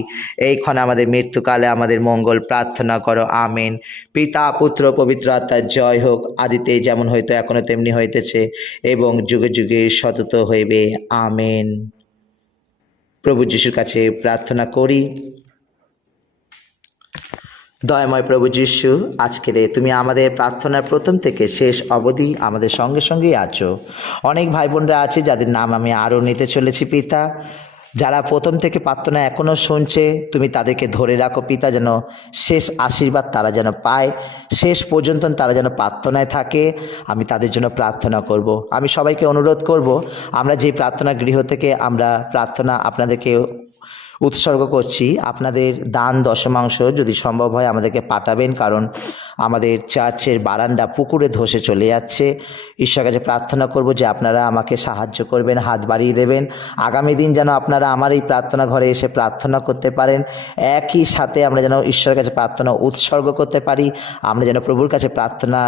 এইক্ষণে আমাদের মৃত্যুকালে আমাদের মঙ্গল প্রার্থনা করো। আমিন। পিতা পুত্র পবিত্র আত্মার জয় হোক, আদিতে যেমন হইতো এখনো তেমনি হইতেছে, এবং যুগে যুগে সতত হইবে। আমিন। প্রভু যিশুর কাছে প্রার্থনা করি। দয়াময় প্রভু যিশু, আজকের তুমি আমাদের প্রার্থনার প্রথম থেকে শেষ অবধি আমাদের সঙ্গে সঙ্গেই আছো। অনেক ভাই বোনরা আছে যাদের নাম আমি আরও নিতে চলেছি পিতা, যারা প্রথম থেকে প্রার্থনা এখনও শুনছে, তুমি তাদেরকে ধরে রাখো পিতা, যেন শেষ আশীর্বাদ তারা যেন পায়, শেষ পর্যন্ত তারা যেন প্রার্থনায় থাকে। আমি তাদের জন্য প্রার্থনা করব। আমি সবাইকে অনুরোধ করব, আমরা যে প্রার্থনা গৃহ থেকে আমরা প্রার্থনা আপনাদেরকে উৎসর্গ করছি, আপনাদের দান দশমাংশ যদি সম্ভব হয় আমাদেরকে পাঠাবেন, কারণ আমাদের চার্চের বারান্দা পুকুরে ধসে চলে যাচ্ছে। ঈশ্বরের কাছে প্রার্থনা করব যে আপনারা আমাকে সাহায্য করবেন, হাত বাড়িয়ে দেবেন। আগামী দিন যেন আপনারা আমার এই প্রার্থনা ঘরে এসে প্রার্থনা করতে পারেন, একই সাথে আমরা যেন ঈশ্বরের কাছে প্রার্থনা উৎসর্গ করতে পারি, আমরা যেন প্রভুর কাছে প্রার্থনা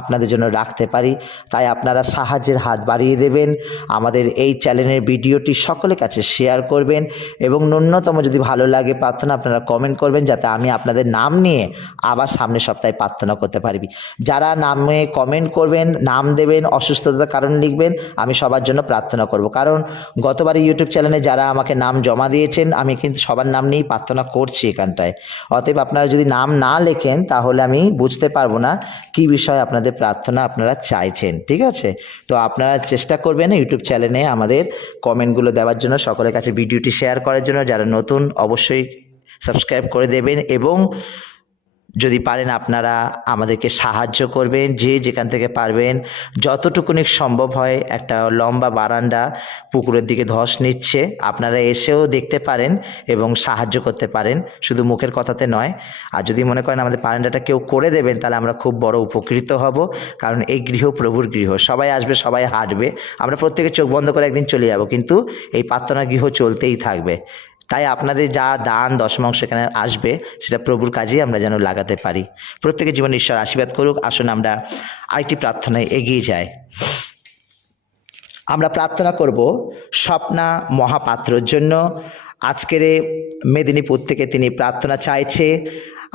আপনাদের জন্য রাখতে পারি। তাই আপনারা সাহায্যের হাত বাড়িয়ে দেবেন, আমাদের এই চ্যানেলের ভিডিওটি সকলের কাছে শেয়ার করবেন, এবং ন্যূনতম যদি ভালো লাগে প্রার্থনা আপনারা কমেন্ট করবেন, যাতে আমি আপনাদের নাম নিয়ে আবার সামনের সপ্তাহে প্রার্থনা করতে পারবি। যারা নামে কমেন্ট করবেন, নাম দেবেন, অসুস্থতার কারণ লিখবেন, আমি সবার জন্য প্রার্থনা করব। কারণ গতবারে ইউটিউব চ্যানেলে যারা আমাকে নাম জমা দিয়েছেন, আমি কিন্তু সবার নাম নিয়েই প্রার্থনা করছি এখানটায়। অতএব আপনারা যদি নাম না লেখেন তাহলে আমি বুঝতে পারবো না কি বিষয়ে আপনাদের প্রার্থনা আপনারা চাইছেন। ঠিক আছে, তো আপনারা চেষ্টা করবেন ইউটিউব চ্যানেলে আমাদের কমেন্টগুলো দেওয়ার জন্য, সকলের কাছে ভিডিওটি শেয়ার করার জন্য। যারা নতুন অবশ্যই সাবস্ক্রাইব করে দেবেন, এবং যদি পারেন আপনারা আমাদেরকে সাহায্য করবেন, যে যেখান থেকে পারবেন যতটুকুনি সম্ভব হয়। একটা লম্বা বারান্দা পুকুরের দিকে ধস নিচ্ছে, আপনারা এসেও দেখতে পারেন এবং সাহায্য করতে পারেন, শুধু মুখের কথাতে নয়। আর যদি মনে করেন আমাদের বারান্দাটা কেউ করে দেবেন তাহলে আমরা খুব বড় উপকৃত হব, কারণ এই গৃহ প্রভুর গৃহ, সবাই আসবে, সবাই হাঁটবে, আমরা প্রত্যেকে চোখ বন্ধ করে একদিন চলে যাব, কিন্তু এই প্রার্থনা গৃহ চলতেই থাকবে। তাই আপনাদের যা দান দশমাংশ এখানে আসবে সেটা প্রভুর কাজেই আমরা যেন লাগাতে পারি। প্রত্যেকের জীবনে ঈশ্বর আশীর্বাদ করুক। আসুন আমরা আরেকটি প্রার্থনায় এগিয়ে যাই। আমরা প্রার্থনা করব স্বপ্না মহাপাত্রর জন্য। আজকের মেদিনীপুর থেকে তিনি প্রার্থনা চাইছে।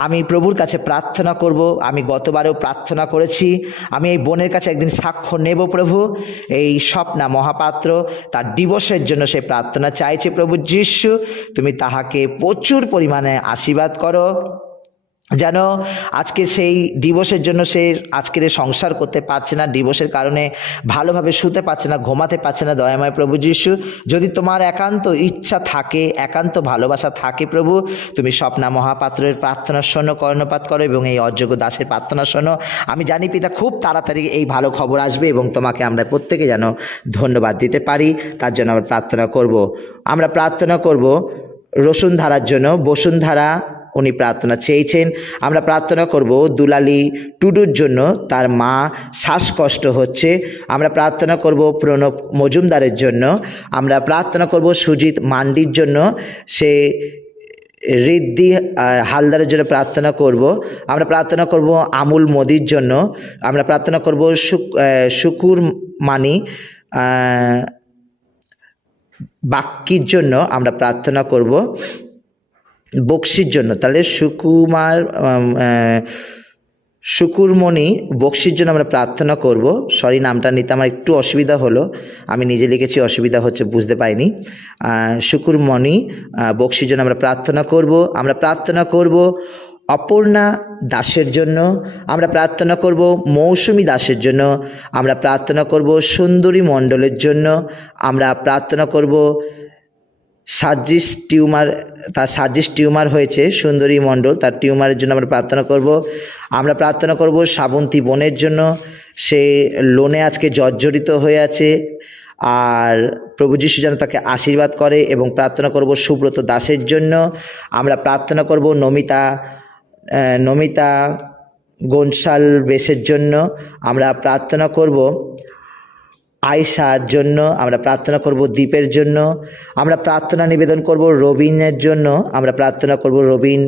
আমি প্রভুর কাছে প্রার্থনা করব, আমি গতবারেও প্রার্থনা করেছি, আমি এই বোনের কাছে একদিন সাক্ষ্য নেব প্রভু। এই স্বপ্না মহাপাত্র তার দিবসের জন্য সে প্রার্থনা চাইছে। প্রভু যিশু, তুমি তাহাকে প্রচুর পরিমাণে আশীর্বাদ করো, যেন আজকে সেই দিবসের জন্য সে আজকের সংসার করতে পারছে না, দিবসের কারণে ভালোভাবে শুতে পারছে না, ঘুমাতে পারছে না। দয়াময় প্রভু যিশু, যদি তোমার একান্ত ইচ্ছা থাকে, একান্ত ভালোবাসা থাকে প্রভু, তুমি স্বপ্না মহাপাত্রের প্রার্থনা শোনো, কর্ণপাত করো এবং এই অযোগ্য দাসের প্রার্থনা শোনো। আমি জানি পিতা, খুব তাড়াতাড়ি এই ভালো খবর আসবে এবং তোমাকে আমরা প্রত্যেকে যেন ধন্যবাদ দিতে পারি, তার জন্য আমরা প্রার্থনা করব। আমরা প্রার্থনা করব রসুনধারার জন্য। বসুন্ধরা উনি প্রার্থনা চেয়েছেন। আমরা প্রার্থনা করব দুলালী টুডুর জন্য, তার মা শ্বাসকষ্ট হচ্ছে। আমরা প্রার্থনা করব প্রণব মজুমদারের জন্য। আমরা প্রার্থনা করব সুজিত মান্ডির জন্য, সে ঋদ্ধি হালদারের জন্য প্রার্থনা করব। আমরা প্রার্থনা করব আমুল মোদির জন্য। আমরা প্রার্থনা করব শুকুর মানি বাক্কির জন্য। আমরা প্রার্থনা করব বক্সির জন্য। তাহলে শুকুরমণি বক্সির জন্য আমরা প্রার্থনা করব। সরি, নামটা নিতে আমার একটু অসুবিধা হলো, আমি নিজে লিখেছি, অসুবিধা হচ্ছে, বুঝতে পাইনি। শুকুরমণি বক্সির জন্য আমরা প্রার্থনা করব। আমরা প্রার্থনা করব অপর্ণা দাসের জন্য। আমরা প্রার্থনা করব মৌসুমী দাসের জন্য। আমরা প্রার্থনা করব সুন্দরী মণ্ডলের জন্য। আমরা প্রার্থনা করব তার সার্জিস টিউমার হয়েছে, সুন্দরী মণ্ডল, তার টিউমারের জন্য আমরা প্রার্থনা করব। আমরা প্রার্থনা করব শ্রাবন্তী বোনের জন্য, সে লোনে আজকে জর্জরিত হয়ে আছে, আর প্রভু যিশু যেন তাকে আশীর্বাদ করে। এবং প্রার্থনা করব সুব্রত দাসের জন্য। আমরা প্রার্থনা করব নমিতা গোনসাল বেসের জন্য। আমরা প্রার্থনা করব আয়শার জন্য। আমরা প্রার্থনা করব দীপের জন্য। আমরা প্রার্থনা নিবেদন করব রবিনের জন্য। আমরা প্রার্থনা করব রবিন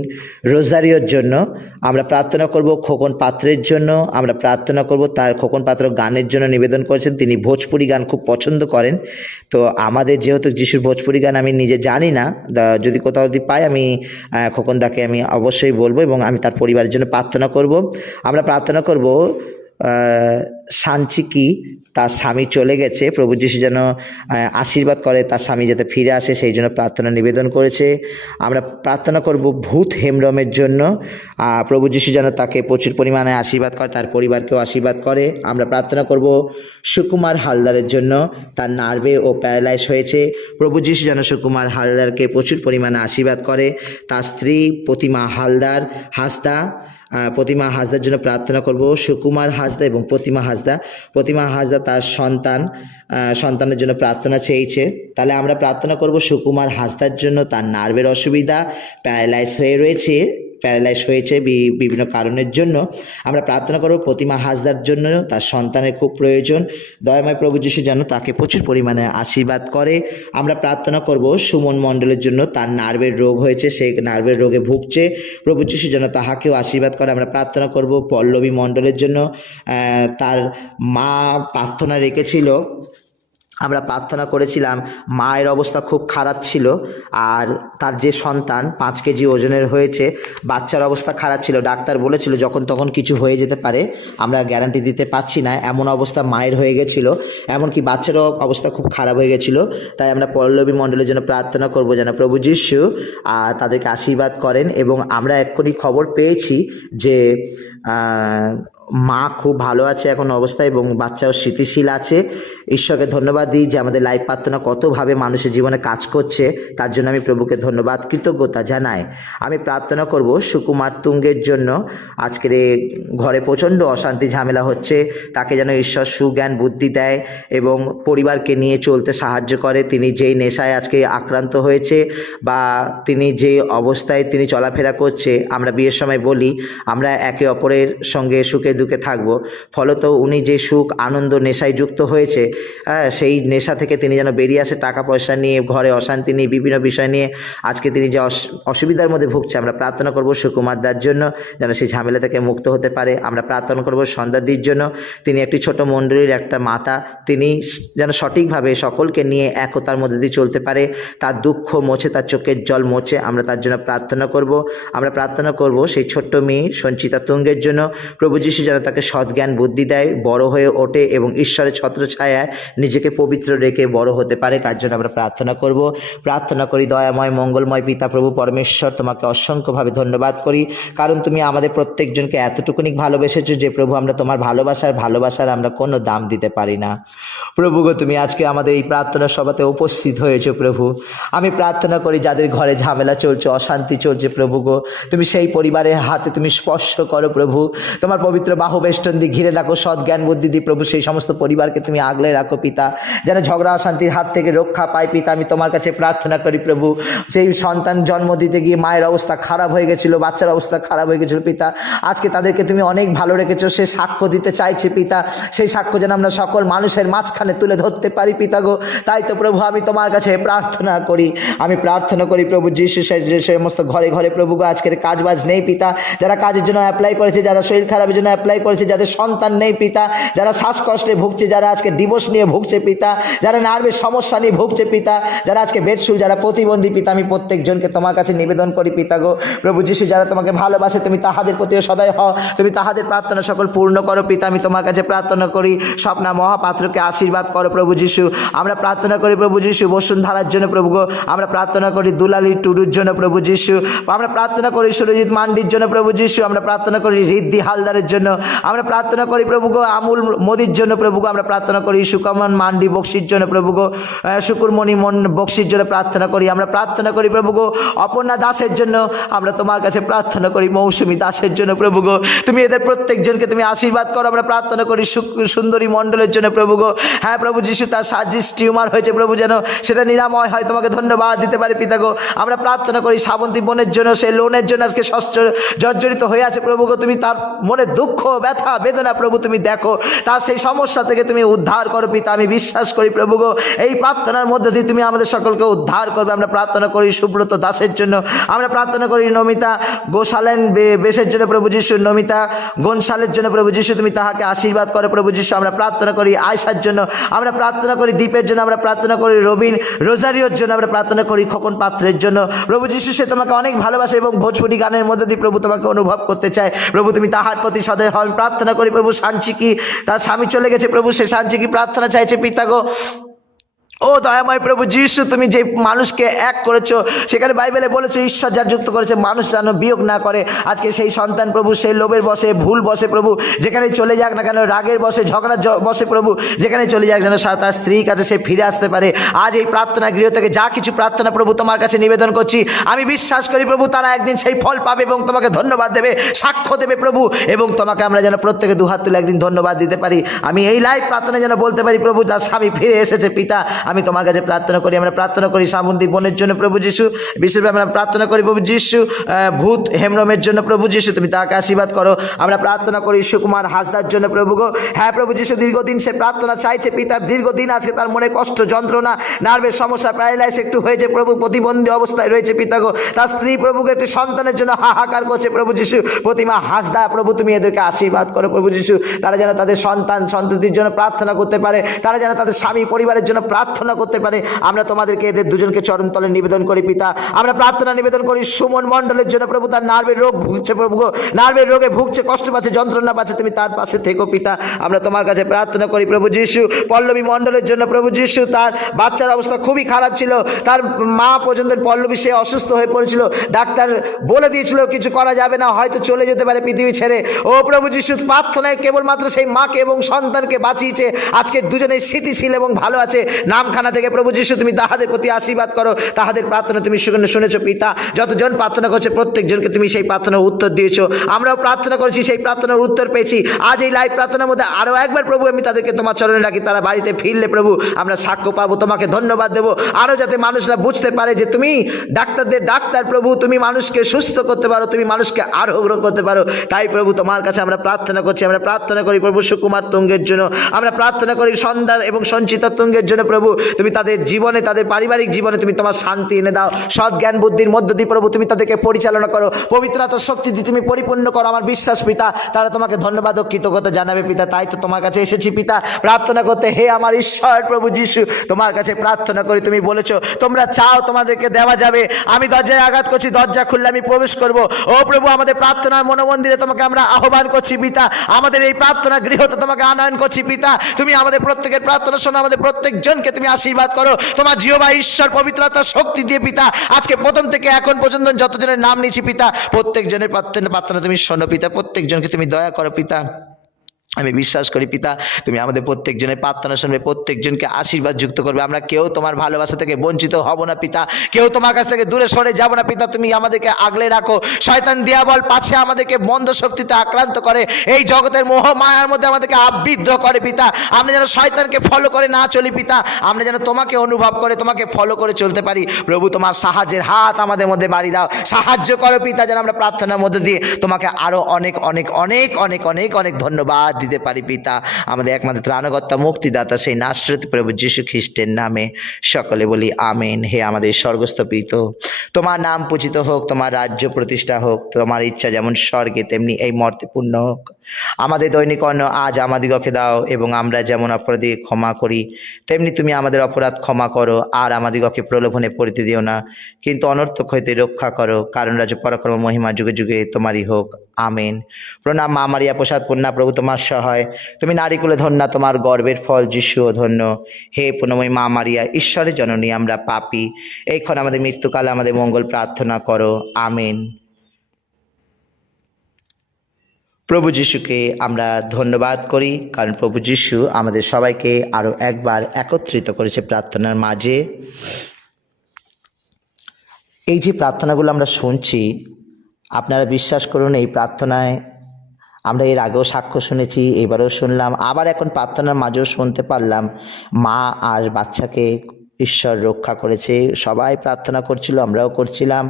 রোজারিওর জন্য। আমরা প্রার্থনা করব খোকন পাত্রের জন্য। আমরা প্রার্থনা করব, তার খোকন পাত্র গানের জন্য নিবেদন করেছেন, তিনি ভোজপুরি গান খুব পছন্দ করেন। তো আমাদের যেহেতু যিশুর ভোজপুরি গান আমি নিজে জানি না, যদি কোথাও যদি পাই আমি খোকনদাকে আমি অবশ্যই বলবো এবং আমি তার পরিবারের জন্য প্রার্থনা করব। আমরা প্রার্থনা করব সাঞ্চিকি, তার স্বামী চলে গেছে, প্রভু যিশু যেন আশীর্বাদ করে, তার স্বামী যাতে ফিরে আসে সেই জন্য প্রার্থনা নিবেদন করেছে। আমরা প্রার্থনা করব ভূত হেমরমের জন্য, প্রভু যিশু যেন তাকে প্রচুর পরিমাণে আশীর্বাদ করে, তার পরিবারকেও আশীর্বাদ করে। আমরা প্রার্থনা করব সুকুমার হালদারের জন্য, তার নার্ভে ও প্যারালাইজ হয়েছে, প্রভু যিশু যেন সুকুমার হালদারকে প্রচুর পরিমাণে আশীর্বাদ করে। তার স্ত্রী প্রতিমা হাসদার জন্য প্রার্থনা করব। সুকুমার হাসদা এবং প্রতিমা হাসদা তার সন্তানের জন্য প্রার্থনা চেয়েছে। তাহলে আমরা প্রার্থনা করব সুকুমার হাসদার জন্য, তার নার্ভের অসুবিধা, প্যারালাইজ হয়েছে বিভিন্ন কারণের জন্য। আমরা প্রার্থনা করব প্রতিমা হাসদার জন্য, তার সন্তানের খুব প্রয়োজন, দয়াময় প্রভু যিশু যেন তাকে প্রচুর পরিমাণে আশীর্বাদ করে। আমরা প্রার্থনা করব সুমন মণ্ডলের জন্য, তার নার্ভের রোগ হয়েছে, সেই নার্ভের রোগে ভুগছে, প্রভু যিশু যেন তাহাকেও আশীর্বাদ করে। আমরা প্রার্থনা করব পল্লবী মণ্ডলের জন্য, তার মা প্রার্থনা রেখেছিল, আমরা প্রার্থনা করেছিলাম, মায়ের অবস্থা খুব খারাপ ছিল, আর তার যে সন্তান 5 কেজি ওজনের হয়েছে, বাচ্চার অবস্থা খারাপ ছিল, ডাক্তার বলেছিল যখন তখন কিছু হয়ে যেতে পারে, আমরা গ্যারান্টি দিতে পারছি না, এমন অবস্থা মায়ের হয়ে গেছিলো, এমনকি বাচ্চারও অবস্থা খুব খারাপ হয়ে গেছিলো। তাই আমরা পল্লবী মণ্ডলের জন্য প্রার্থনা করব যেন প্রভু যিশু তাদেরকে আশীর্বাদ করেন। এবং আমরা এক্ষুনি খবর পেয়েছি যে মা খুব ভালো আছে এখন অবস্থায় এবং বাচ্চাও স্থিতিশীল আছে। ঈশ্বরকে ধন্যবাদ দিই যে আমাদের লাইভ প্রার্থনা কতভাবে মানুষের জীবনে কাজ করছে, তার জন্য আমি প্রভুকে ধন্যবাদ কৃতজ্ঞতা জানাই। আমি প্রার্থনা করব সুকুমার তুঙ্গের জন্য। আজকের ঘরে প্রচণ্ড অশান্তি ঝামেলা হচ্ছে, তাকে যেন ঈশ্বর সুজ্ঞান বুদ্ধি দেয় এবং পরিবারকে নিয়ে চলতে সাহায্য করে। তিনি যেই নেশায় আজকে আক্রান্ত হয়েছে বা তিনি যে অবস্থায় তিনি চলাফেরা করছে, আমরা বিয়ের সময় বলি আমরা একে অপরের সঙ্গে সুখে দুঃখে থাকবো, ফলত উনি যে সুখ আনন্দ নেশায় যুক্ত হয়েছে, সেই নেশা থেকে তিনি যেন বেরিয়ে আসে, টাকা পয়সা নিয়ে ঘরে অশান্তি নিয়ে বিভিন্ন বিষয় নিয়ে আজকে তিনি যে অসুবিধার মধ্যে ভুগছে, আমরা প্রার্থনা করব সুকুমার দার জন্য যেন সেই ঝামেলা থেকে মুক্ত হতে পারে। আমরা প্রার্থনা করব সন্ধ্যাদির জন্য, তিনি একটি ছোট মণ্ডলীর একটা মাতা, তিনি যেন সঠিকভাবে সকলকে নিয়ে একতার মধ্যে দিয়ে চলতে পারে, তার দুঃখ মোছে, তার চোখের জল মোছে, আমরা তার জন্য প্রার্থনা করব। আমরা প্রার্থনা করব সেই ছোট্ট মেয়ে সঞ্চিতা তুঙ্গের জন্য, প্রভু যিশু যেন তাকে সৎজ্ঞান বুদ্ধি দেয়, বড় হয়ে ওঠে এবং ঈশ্বরের ছত্রছায়ায় নিজেকে পবিত্র রেখে বড় হতে পারে, তার জন্য আমরা প্রার্থনা করব। প্রার্থনা করি দয়াময় মঙ্গলময় পিতা প্রভু পরমেশ্বর, তোমাকে অসংখ্যভাবে ধন্যবাদ করি, কারণ তুমি আমাদের প্রত্যেকজনকে এতটুকুনি ভালোবেসেছো যে প্রভু আমরা তোমার ভালোবাসার আমরা কোনো দাম দিতে পারি না। প্রভু গো, তুমি আজকে আমাদের এই প্রার্থনা সভাতে উপস্থিত হয়েছো প্রভু। আমি প্রার্থনা করি যাদের ঘরে ঝামেলা চলছে, অশান্তি চলছে, প্রভু গো তুমি সেই পরিবারের হাতে তুমি স্পর্শ করো প্রভু, তোমার পবিত্র বাহুবেষ্টন দিয়ে ঘিরে রাখো, সৎ জ্ঞান বুদ্ধি দিয়ে প্রভু সেই সমস্ত পরিবারকে তুমি আগলে রাখো পিতা, যেন ঝগড়া অশান্তির হাত থেকে রক্ষা পায় পিতা। আমি তোমার কাছে প্রার্থনা করি প্রভু, সেই সন্তান জন্ম দিতে গিয়ে মায়ের অবস্থা খারাপ হয়ে গেছিল, বাচ্চার অবস্থা খারাপ হয়ে গেছিল পিতা, আজকে তাদেরকে তুমি অনেক ভালো রেখেছো, সে সাক্ষ্য দিতে চাইছে পিতা, সেই সাক্ষ্য যেন আমরা সকল মানুষের মাঝখানে তুলে ধরতে পারি পিতা গো। তাই তো প্রভু আমি তোমার কাছে প্রার্থনা করি, আমি প্রার্থনা করি প্রভু যিশু যে সমস্ত ঘরে ঘরে প্রভু গো আজকের কাজবাজ নেই পিতা, যারা কাজের জন্য অ্যাপ্লাই করেছে, যারা শরীর খারাপের জন্য অ্যাপ্লাই করেছে, যাদের সন্তান নেই পিতা, যারা শ্বাসকষ্টে ভুগছে, যারা আজকে ডিভোর্স নিয়ে ভুগছে পিতা, যারা নার্ভের সমস্যা নিয়ে ভুগছে পিতা, যারা আজকে বেডশুল, যারা প্রতিবন্ধী পিতা, আমি প্রত্যেকজনকে তোমার কাছে নিবেদন করি পিতা গো। প্রভু যিশু যারা তোমাকে ভালোবাসে তুমি তাহাদের প্রতিও সদয় হও, তুমি তাহাদের প্রার্থনা সকল পূর্ণ করো পিতা। আমি তোমার কাছে প্রার্থনা করি স্বপ্না মহাপাত্রকে আশীর্বাদ করো প্রভু যিশু। আমরা প্রার্থনা করি প্রভু যিশু বসুন্ধরার জন্য প্রভু গো, আমরা প্রার্থনা করি দুলালী টুডুর জন্য প্রভু যিশু, আমরা প্রার্থনা করি সুরজিৎ মান্ডির জন্য প্রভু যিশু, আমরা প্রার্থনা করি রিদ্ধি হালদারের জন্য, আমরা প্রার্থনা করি প্রভু গো আমুল মোদির জন্য প্রভু গো, আমরা প্রার্থনা করি সুকমন মান্ডি বক্সির জন্য প্রভু গো, শুকুরমণি বক্সির জন্য প্রার্থনা করি, আমরা প্রার্থনা করি প্রভু গো অপর্ণা দাসের জন্য, আমরা তোমার কাছে প্রার্থনা করি মৌসুমী দাসের জন্য প্রভু গো, তুমি এদের প্রত্যেকজনকে তুমি আশীর্বাদ করো। আমরা প্রার্থনা করি সুন্দরী মণ্ডলের জন্য প্রভু গো, হ্যাঁ প্রভু যিশু তার সার্জিস টিউমার হয়েছে প্রভু, যেন সেটা নিরাময় হয়, তোমাকে ধন্যবাদ দিতে পারি পিতা গো। আমরা প্রার্থনা করি শ্রাবন্তী বোনের জন্য, সে লোনের জন্য আজকে জর্জরিত হয়ে আছে প্রভু গো, তুমি তার মনে দুঃখ ব্যথা বেদনা প্রভু তুমি দেখো, তার সেই সমস্যা থেকে তুমি উদ্ধার করো পিতা। আমি বিশ্বাস করি প্রভু গো এই প্রার্থনার মধ্যে দিয়ে তুমি আমাদের সকলকে উদ্ধার করবে। আমরা প্রার্থনা করি সুব্রত দাসের জন্য, আমরা প্রার্থনা করি নমিতা গোশালেন বেশের জন্য প্রভু যিশু, নমিতা গোনশালের জন্য প্রভু যিশু তুমি তাহাকে আশীর্বাদ করো প্রভু যিশু। আমরা প্রার্থনা করি আয়সার জন্য, আমরা প্রার্থনা করি দীপের জন্য, আমরা প্রার্থনা করি রবিন রোজারিওর জন্য, আমরা প্রার্থনা করি খোকন পাত্রের জন্য প্রভু যিশু, সে তোমাকে অনেক ভালোবাসে এবং ভোজপুরি গানের মধ্যে দিয়ে প্রভু তোমাকে অনুভব করতে চায় প্রভু, তুমি তাহার প্রতি সদয় হন। প্রার্থনা করি প্রভু সাঞ্চিকি, তার স্বামী চলে গেছে প্রভু, সে সাঞ্চিকি প্রার্থনা চাইছে পিতা গো। ও দয়াময় প্রভু যিশু, তুমি যে মানুষকে এক করেছো, সেখানে বাইবেলে বলেছো ঈশ্বর যা যুক্ত করেছে মানুষ যেন বিয়োগ না করে। আজকে সেই সন্তান প্রভু সেই লোভের বসে, ভুল বসে প্রভু, যেখানে চলে যাক না কেন, রাগের বসে, ঝগড়ার বসে প্রভু, যেখানে চলে যাক যেন তার স্ত্রীর কাছে সে ফিরে আসতে পারে। আজ এই প্রার্থনা গৃহ থেকে যা কিছু প্রার্থনা প্রভু তোমার কাছে নিবেদন করছি, আমি বিশ্বাস করি প্রভু তারা একদিন সেই ফল পাবে এবং তোমাকে ধন্যবাদ দেবে, সাক্ষ্য দেবে প্রভু, এবং তোমাকে আমরা যেন প্রত্যেকে দুহাত তুলে একদিন ধন্যবাদ দিতে পারি। আমি এই লাইভ প্রার্থনা যেন বলতে পারি প্রভু যার স্বামী ফিরে এসেছে পিতা, আমি তোমার কাছে প্রার্থনা করি। আমরা প্রার্থনা করি শ্রাবন্তী বোনের জন্য প্রভু যিশু, বিশেষভাবে আমরা প্রার্থনা করি প্রভু যিশু ভূত হেমরমের জন্য প্রভু যিশু, তুমি তাকে আশীর্বাদ করো। আমরা প্রার্থনা করি সুকুমার হাসদার জন্য প্রভু গো, হ্যাঁ প্রভু যিশু দীর্ঘদিন সে প্রার্থনা চাইছে পিতা, দীর্ঘদিন আজকে তার মনে কষ্ট যন্ত্রণা নার্ভের সমস্যা প্যারালাইস একটু হয়েছে প্রভু, প্রতিবন্ধী অবস্থায় রয়েছে পিতা গো, তার স্ত্রী প্রভুকে একটি সন্তানের জন্য হাহাকার করছে প্রভু যিশু। প্রতিমা হাসদা প্রভু তুমি এদেরকে আশীর্বাদ করো প্রভু যিশু, তারা যেন তাদের সন্তান সন্ততির জন্য প্রার্থনা করতে পারে, তারা যেন তাদের স্বামী পরিবারের জন্য প্রার্থনা প্রার্থনা করতে পারে, আমরা তোমাদেরকে এদের দুজনকে চরণতলে নিবেদন করি পিতা। আমরা প্রার্থনা নিবেদন করি সুমন মণ্ডলের জন্য প্রভু, তার নার্ভের রোগ ভুগছে প্রভু, নার্ভের রোগে ভুগছে, কষ্ট পাচ্ছে, যন্ত্রণা পাচ্ছে, তুমি তার পাশে থেকো পিতা। আমরা তোমার কাছে প্রার্থনা করি প্রভু যিশু পল্লবী মণ্ডলের জন্য প্রভু যিশু, তার বাচ্চার অবস্থা খুবই খারাপ ছিল, তার মা পর্যন্ত পল্লবী সে অসুস্থ হয়ে পড়েছিল, ডাক্তার বলে দিয়েছিল কিছু করা যাবে না, হয়তো চলে যেতে পারে পৃথিবী ছেড়ে। ও প্রভু যিশু প্রার্থনায় কেবলমাত্র সেই মাকে এবং সন্তানকে বাঁচিয়েছে, আজকে দুজনে স্থিতিশীল এবং ভালো আছে নামখানা থেকে। প্রভু যিশু তুমি তাহাদের প্রতি আশীর্বাদ করো, তাহাদের প্রার্থনা তুমি শুনেছো পিতা। যতজন প্রার্থনা করছে প্রত্যেকজনকে তুমি সেই প্রার্থনার উত্তর দিয়েছো, আমরাও প্রার্থনা করেছি, সেই প্রার্থনার উত্তর পেয়েছি। আজ এই লাইভ প্রার্থনার মধ্যে আরও একবার প্রভু আমি তাদেরকে তোমার চরণে রাখি, তারা বাড়িতে ফিরলে প্রভু আমরা সাক্ষ্য পাবো, তোমাকে ধন্যবাদ দেবো, আরও যাতে মানুষরা বুঝতে পারে যে তুমি ডাক্তারদের ডাক্তার প্রভু, তুমি মানুষকে সুস্থ করতে পারো, তুমি মানুষকে আরোগ্য করতে পারো। তাই প্রভু তোমার কাছে আমরা প্রার্থনা করছি, আমরা প্রার্থনা করি প্রভু সুকুমার তুঙ্গের জন্য, আমরা প্রার্থনা করি সন্ধ্যা এবং সঞ্চিতা তুঙ্গের জন্য প্রভু, তুমি তাদের জীবনে, তাদের পারিবারিক জীবনে তুমি তোমার শান্তি এনে দাও, সৎ জ্ঞান বুদ্ধির মধ্য দিয়ে প্রভু তুমি তাদেরকে পরিচালনা করো, পবিত্রতার শক্তি দিয়ে তুমি পরিপূর্ণ করো। আমার বিশ্বাস পিতা তারা তোমাকে ধন্যবাদ ও কৃতজ্ঞতা জানাবে পিতা। তাই তো তোমার কাছে এসেছি পিতা প্রার্থনা করতে। হে আমার ঈশ্বর প্রভু যিশু, তোমার কাছে প্রার্থনা করি, তুমি বলেছো তোমরা চাও তোমাদেরকে দেওয়া যাবে, আমি দরজায় আঘাত করছি, দরজা খুললে আমি প্রবেশ করব। ও প্রভু আমাদের প্রার্থনার মনোমন্দিরে তোমাকে আমরা আহ্বান করছি পিতা, আমাদের এই প্রার্থনা গৃহতে তোমাকে আনয়ন করছি পিতা। তুমি আমাদের প্রত্যেকের প্রার্থনা শোনো, আমাদের প্রত্যেকজনকে তুমি আশীর্বাদ করো তোমার জিহ্বা ঈশ্বর পবিত্রতার শক্তি দিয়ে পিতা। আজকে প্রথম থেকে এখন পর্যন্ত যতজনের নাম নিয়েছি পিতা, প্রত্যেকজনের প্রার্থনা তুমি শোনো পিতা, প্রত্যেকজনকে তুমি দয়া করো পিতা। আমি বিশ্বাস করি পিতা তুমি আমাদের প্রত্যেকজনের প্রার্থনা শুনবে, প্রত্যেকজনকে আশীর্বাদ যুক্ত করবে, আমরা কেউ তোমার ভালোবাসা থেকে বঞ্চিত হব না পিতা, কেউ তোমার কাছ থেকে দূরে সরে যাব না পিতা। তুমি আমাদেরকে আগলে রাখো, শয়তান দিয়াবল পাছে আমাদেরকে মন্দ শক্তিতে আক্রান্ত করে, এই জগতের মোহ মায়ার মধ্যে আমাদেরকে আবৃদ্ধ করে পিতা। আমরা যেন শয়তানকে ফলো করে না চলি পিতা, আমরা যেন তোমাকে অনুভব করে তোমাকে ফলো করে চলতে পারি প্রভু। তোমার সাহায্যের হাত আমাদের মধ্যে বাড়ি দাও, সাহায্য করো পিতা, যেন আমরা প্রার্থনার মধ্যে দিয়ে তোমাকে আরো অনেক অনেক অনেক অনেক অনেক অনেক ধন্যবাদ দিতে পারি পিতা। আমাদের একমাত্র ত্রাণকর্তা মুক্তিদাতা সেই নাসরত প্রভু যীশু খ্রিস্টের নামে সকলে বলি আমেন। হে আমাদের স্বর্গস্থ পিতা, তোমার নাম পূজিত হোক, তোমার রাজ্য প্রতিষ্ঠা হোক, তোমার ইচ্ছা যেমন স্বর্গে তেমনি এই মর্তে পূর্ণ হোক। আমাদের দৈনিক অন্ন আজ আমাদিগকে দাও, এবং আমরা যেমন অপরাধী ক্ষমা করি তেমনি তুমি আমাদের অপরাধ ক্ষমা করো, আর আমাদিগকে প্রলোভনে পড়িতে দিও না, কিন্তু অনর্থক হইতে রক্ষা করো, কারণ রাজ্য পরাক্রম মহিমা যুগে যুগে তোমারই হোক আমেন। প্রণাম মা মারিয়া প্রসাদ পূর্ণা, প্রভু তোমার সহায়, তুমি নারীকুলে ধন্যা, তোমার গর্ভের ফল যিশুও ধন্য। হে পুণ্যময়ী মা মারিয়া, ঈশ্বরের জননী, আমরা পাপী, এইক্ষণ আমাদের মৃত্যুকালে আমাদের মঙ্গল প্রার্থনা করো আমেন। প্রভু যিশুকে আমরা ধন্যবাদ করি, কারণ প্রভু যিশু আমাদের সবাইকে আরো একবার একত্রিত করেছে প্রার্থনার মাঝে। এই যে প্রার্থনাগুলো আমরা শুনছি, আপনারা বিশ্বাস করুন এই প্রার্থনায় আমরা এর আগেও সাক্ষ্য শুনেছি, এবারেও শুনলাম, আবার এখন প্রার্থনার মাঝেও শুনতে পারলাম মা আর বাচ্চাকে ঈশ্বর রক্ষা করেছে। সবাই প্রার্থনা করছিল, আমরাও করছিলাম,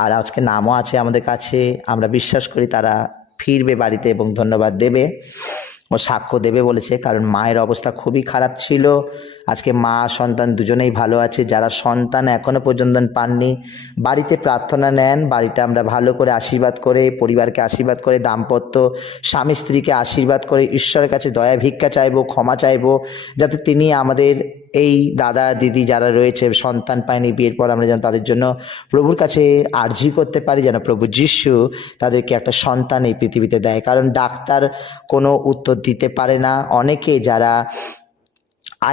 আর আজকে নামও আছে আমাদের কাছে। আমরা বিশ্বাস করি তারা ফিরবে বাড়িতে এবং ধন্যবাদ দেবে ও সাক্ষ্য দেবে বলেছে, কারণ মায়ের অবস্থা খুবই খারাপ ছিল। আজকে মা সন্তান দুজনেই ভালো আছে। যারা সন্তান এখনো পর্যন্ত পাননি, বাড়িতে প্রার্থনা নেন, বাড়িটা আমরা ভালো করে আশীর্বাদ করে, পরিবারকে আশীর্বাদ করে, দাম্পত্য স্বামী স্ত্রীকে আশীর্বাদ করে ঈশ্বরের কাছে দয়া ভিক্ষা চাইবো, ক্ষমা চাইবো, যাতে তিনি আমাদের এই দাদা দিদি যারা রয়েছে সন্তান পায়নি বিয়ের পর, আমরা যেন তাদের জন্য প্রভুর কাছে আর্জি করতে পারি, যেন প্রভু যিশু তাদেরকে একটা সন্তান এই পৃথিবীতে দেয়। কারণ ডাক্তার কোনো উত্তর দিতে পারে না। অনেকে যারা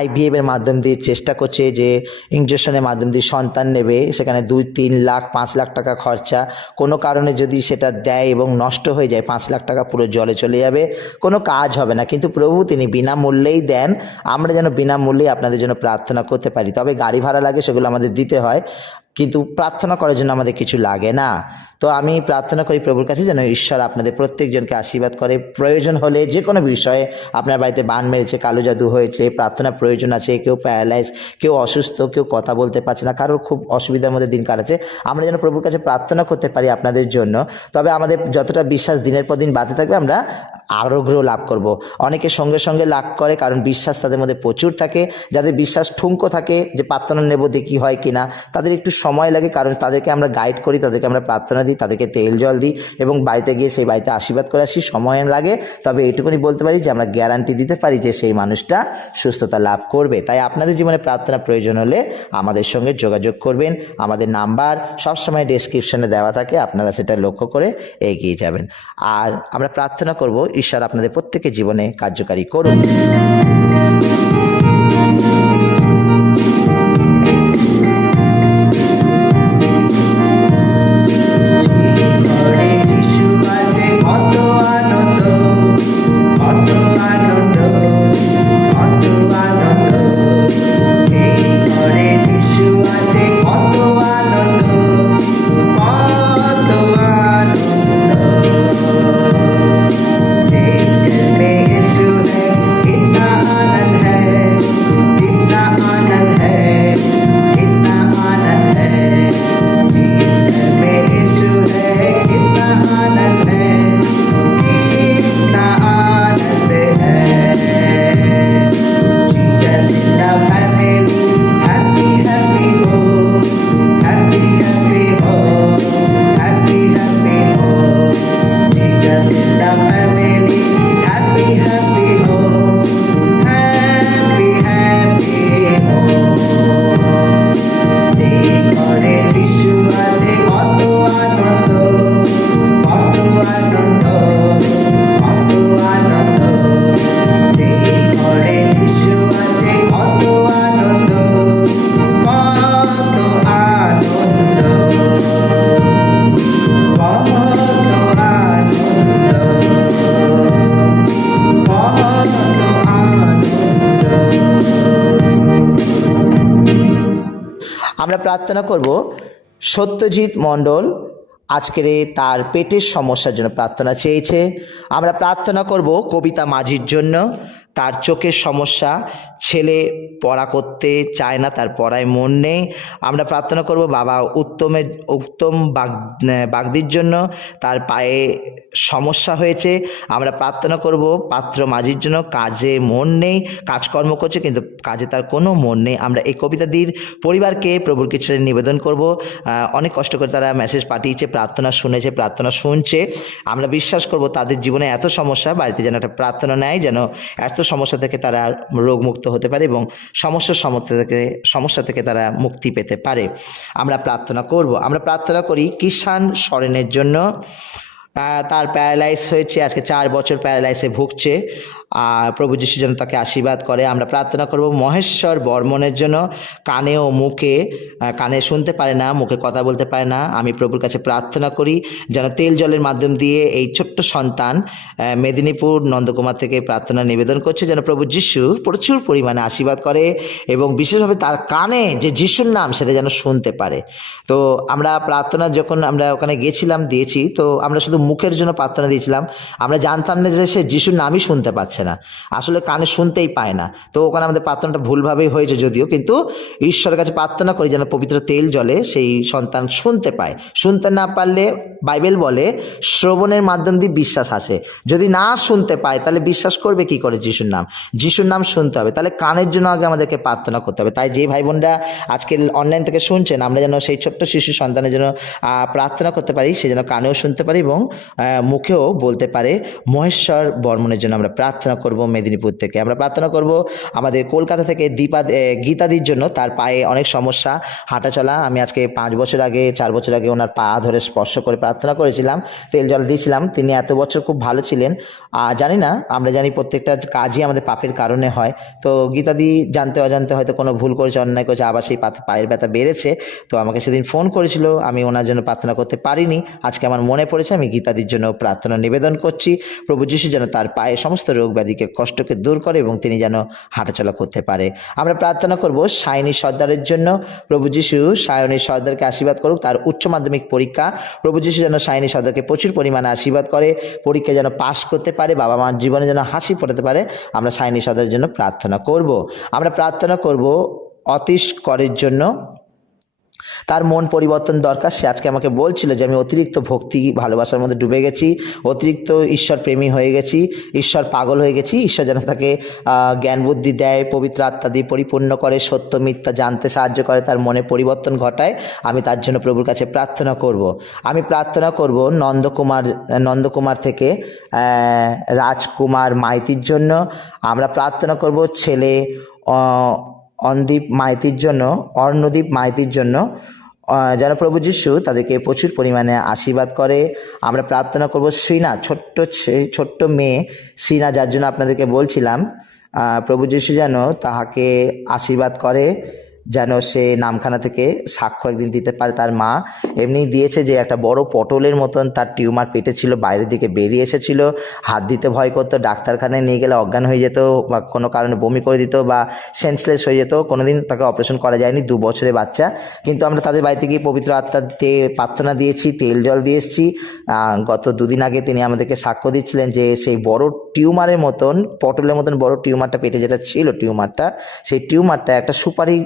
IVF এর মাধ্যম দিয়ে চেষ্টা করছে যে ইনজেকশনের মাধ্যম দিয়ে সন্তান নেবে, সেখানে 2-3 লাখ 5 লাখ টাকা খরচা। কোনো কারণে যদি সেটা দেয় এবং নষ্ট হয়ে যায়, 5 লাখ টাকা পুরো জলে চলে যাবে, কোনো কাজ হবে না। কিন্তু প্রভু তিনি বিনামূল্যেই দেন, আমরা যেন বিনামূল্যেই আপনাদের জন্য প্রার্থনা করতে পারি। তবে গাড়ি ভাড়া লাগে, সেগুলো আমাদের দিতে হয়, কিন্তু প্রার্থনা করার জন্য আমাদের কিছু লাগে না। তো আমি প্রার্থনা করি প্রভুর কাছে যেন ঈশ্বর আপনাদের প্রত্যেকজনকে আশীর্বাদ করে। প্রয়োজন হলে যে কোনো বিষয়ে, আপনার বাড়িতে বান মেরেছে, কালো জাদু হয়েছে, প্রার্থনা প্রয়োজন আছে, কেউ প্যারালাইজ, কেউ অসুস্থ, কেউ কথা বলতে পারছে না, কারোর খুব অসুবিধার মধ্যে দিন কাটাচ্ছে, আমরা যেন প্রভুর কাছে প্রার্থনা করতে পারি আপনাদের জন্য। তবে আমাদের যতটা বিশ্বাস দিনের পর দিন বাড়তে থাকবে, আমরা আরোগ্য লাভ করব। অনেকে সঙ্গে সঙ্গে লাভ করে, কারণ বিশ্বাস তাদের মধ্যে প্রচুর থাকে। যাদের বিশ্বাস ঠুনকো থাকে যে প্রার্থনা নেব দেখি হয় কিনা, তাদের একটু সময় লাগে, কারণ তাদেরকে আমরা গাইড করি, তাদেরকে আমরা প্রার্থনা দিই, তাদেরকে তেল জল দিই এবং বাড়িতে গিয়ে সেই বাড়িতে আশীর্বাদ করে আসি। সময় লাগে, তবে এইটুকুনি বলতে পারি যে আমরা গ্যারান্টি দিতে পারি যে সেই মানুষটা সুস্থতা লাভ করবে। তাই আপনাদের জীবনে প্রার্থনা প্রয়োজন হলে আমাদের সঙ্গে যোগাযোগ করবেন। আমাদের নাম্বার সবসময় ডেসক্রিপশনে দেওয়া থাকে, আপনারা সেটা লক্ষ্য করে এগিয়ে যাবেন। আর আমরা প্রার্থনা করব ঈশ্বর আপনাদের প্রত্যেকের জীবনে কার্যকারী করুন। আমরা প্রার্থনা করব সত্যজিৎ মণ্ডল, আজকের তার পেটের সমস্যার জন্য প্রার্থনা চেয়েছে। আমরা প্রার্থনা করব কবিতা মাঝির জন্য, তার চোখের সমস্যা, ছেলে পড়া করতে চায় না, তার পড়ায় মন নেই। আমরা প্রার্থনা করব বাবা উত্তম বাগদির জন্য, তার পায়ে সমস্যা হয়েছে। আমরা প্রার্থনা করব পাত্র মাঝির জন্য, কাজে মন নেই, কাজকর্ম করছে কিন্তু কাজে তার কোনো মন নেই। আমরা এই কবিতাদির পরিবারকে প্রভুর কাছে নিবেদন করব। অনেক কষ্ট করে তারা মেসেজ পাঠিয়েছে, প্রার্থনা শুনেছে, প্রার্থনা শুনছে। আমরা বিশ্বাস করব তাদের জীবনে এত সমস্যা, বাড়িতে যেন একটা প্রার্থনা নেয়, যেন এত সমস্যা থেকে তারা রোগমুক্ত হতে পারে এবং সমস্যা থেকে তারা মুক্তি পেতে পারে। আমরা প্রার্থনা করব। আমরা প্রার্থনা করি কিষান সরেনের জন্য, তার প্যারালাইজ হয়েছে, আজকে 4 বছর প্যারালাইসে ভুগছে। আর প্রভু যিশু যেন তাকে আশীর্বাদ করে। আমরা প্রার্থনা করব মহেশ্বর বর্মনের জন্য, কানে ও মুখে, কানে শুনতে পারে না, মুখে কথা বলতে পারে না। আমি প্রভুর কাছে প্রার্থনা করি যেন তেল জলের মাধ্যম দিয়ে এই ছোট্ট সন্তান মেদিনীপুর নন্দকুমার থেকে প্রার্থনা নিবেদন করছে, যেন প্রভু যিশু প্রচুর পরিমাণে আশীর্বাদ করে এবং বিশেষভাবে তার কানে যে যিশুর নাম সেটা যেন শুনতে পারে। তো আমরা প্রার্থনা যখন আমরা ওখানে গেছিলাম দিয়েছি, তো আমরা শুধু মুখের জন্য প্রার্থনা দিয়েছিলাম। আমরা জানতাম না যে সে যিশুর নামই শুনতে পাচ্ছে না, আসলে কানে শুনতেই পায় না। তো ওখানে আমাদের প্রার্থনাটা ভুলভাবেই হয়েছে যদিও, কিন্তু ঈশ্বরের কাছে প্রার্থনা করি যেন পবিত্র তেল জলে সেই সন্তান শুনতে পায়। শুনতে না পারলে বাইবেল বলে শ্রবণের মাধ্যম দিয়ে বিশ্বাস আসে। যদি না শুনতে পায় তাহলে বিশ্বাস করবে কি করে যিশুর নাম? যিশুর নাম শুনতে হবে, তাহলে কানের জন্য আগে আমাদেরকে প্রার্থনা করতে হবে। তাই যে ভাই বোনরা আজকে অনলাইন থেকে শুনছেন, আমরা যেন সেই ছোট্ট শিশু সন্তানের জন্য প্রার্থনা করতে পারি, সে যেন কানেও শুনতে পারে এবং মুখেও বলতে পারে। মহেশ্বর বর্মনের জন্য আমরা প্রার্থনা করব মেদিনীপুর থেকে। আমরা প্রার্থনা করব আমাদের কলকাতা থেকে গীতাদির জন্য, তার পায়ে অনেক সমস্যা, হাঁটা চলা। আমি আজকে 4 বছর আগে ওনার পা ধরে স্পর্শ করে প্রার্থনা করেছিলাম, তেল জল দিয়েছিলাম। তিনি এত বছর খুব ভালো ছিলেন। জানি না, আমরা জানি প্রত্যেকটা কাজই আমাদের পাপের কারণে হয়। তো গীতাদি জানতে অজান্তে হয়তো কোনো ভুল করেছে, অন্যায় করেছে, আবার সেই পায়ের ব্যথা বেড়েছে। তো আমাকে সেদিন ফোন করেছিল, আমি ওনার জন্য প্রার্থনা করতে পারিনি। আজকে আমার মনে পড়েছে, আমি গীতাদির জন্য প্রার্থনা নিবেদন করছি। প্রভু যিশু যেন তার পায়ে সমস্ত রোগ ব্যাধিকে, কষ্টকে দূর করে এবং তিনি যেন হাঁটাচলা করতে পারে। আমরা প্রার্থনা করব সায়নী সর্দারের জন্য। প্রভু যিশু সায়নী সর্দারকে আশীর্বাদ করুক, তার উচ্চ মাধ্যমিক পরীক্ষা। প্রভু যিশু যেন সায়নী সর্দারকে প্রচুর পরিমাণে আশীর্বাদ করে, পরীক্ষা যেন পাশ করতে পারে, বাবা মার জীবনে যেন হাসি ফোটাতে পারে। আমরা সায়নী সর্দারের জন্য প্রার্থনা করব। আমরা প্রার্থনা করব অতীশ করের জন্য। তার মন পরিবর্তন দরকার। সে আজকে আমাকে বলছিল যে আমি অতিরিক্ত ভক্তি ভালোবাসার মধ্যে ডুবে গেছি, অতিরিক্ত ঈশ্বর প্রেমী হয়ে গেছি, ঈশ্বর পাগল হয়ে গেছি। ঈশ্বর যেন তাকে জ্ঞান বুদ্ধি দেয়, পবিত্র আত্মা দিয়ে পরিপূর্ণ করে, সত্য মিথ্যা জানতে সাহায্য করে, তার মনে পরিবর্তন ঘটায়। আমি তার জন্য প্রভুর কাছে প্রার্থনা করব। আমি প্রার্থনা করব নন্দকুমার থেকে রাজকুমার মাইতির জন্য। আমরা প্রার্থনা করব ছেলে অর্ণদীপ মাইতির জন্য, যেন প্রভু যিশু তাদেরকে প্রচুর পরিমাণে আশীর্বাদ করে। আমরা প্রার্থনা করব শ্রীনা, ছোট্ট মেয়ে শ্রীনা, যার জন্য আপনাদেরকে বলছিলাম, প্রভু যিশু যেন তাহাকে আশীর্বাদ করে, যেন সে নামখানা থেকে সাক্ষ্য একদিন দিতে পারে। তার মা এমনি দিয়েছে যে একটা বড় পটলের মতন তার টিউমার পেটে ছিল, বাইরের দিকে বেরিয়ে এসেছিল, হাত দিতে ভয় করতো, ডাক্তারখানায় নিয়ে গেলে অজ্ঞান হয়ে যেত বা কোনো কারণে বমি করে দিত বা সেন্সলেস হয়ে যেত। কোনোদিন তাকে অপারেশন করা যায়নি, 2 বছরের বাচ্চা। কিন্তু আমরা তাদের বাড়িতে গিয়ে পবিত্র আত্মাতে প্রার্থনা দিয়েছি, তেল জল দিয়ে এসেছি। গত 2 দিন আগে তিনি আমাদেরকে সাক্ষ্য দিচ্ছিলেন যে সেই বড় টিউমারের মতন, পটলের মতন বড় টিউমারটা পেটে যেটা ছিল, সেই টিউমারটা একটা সুপারি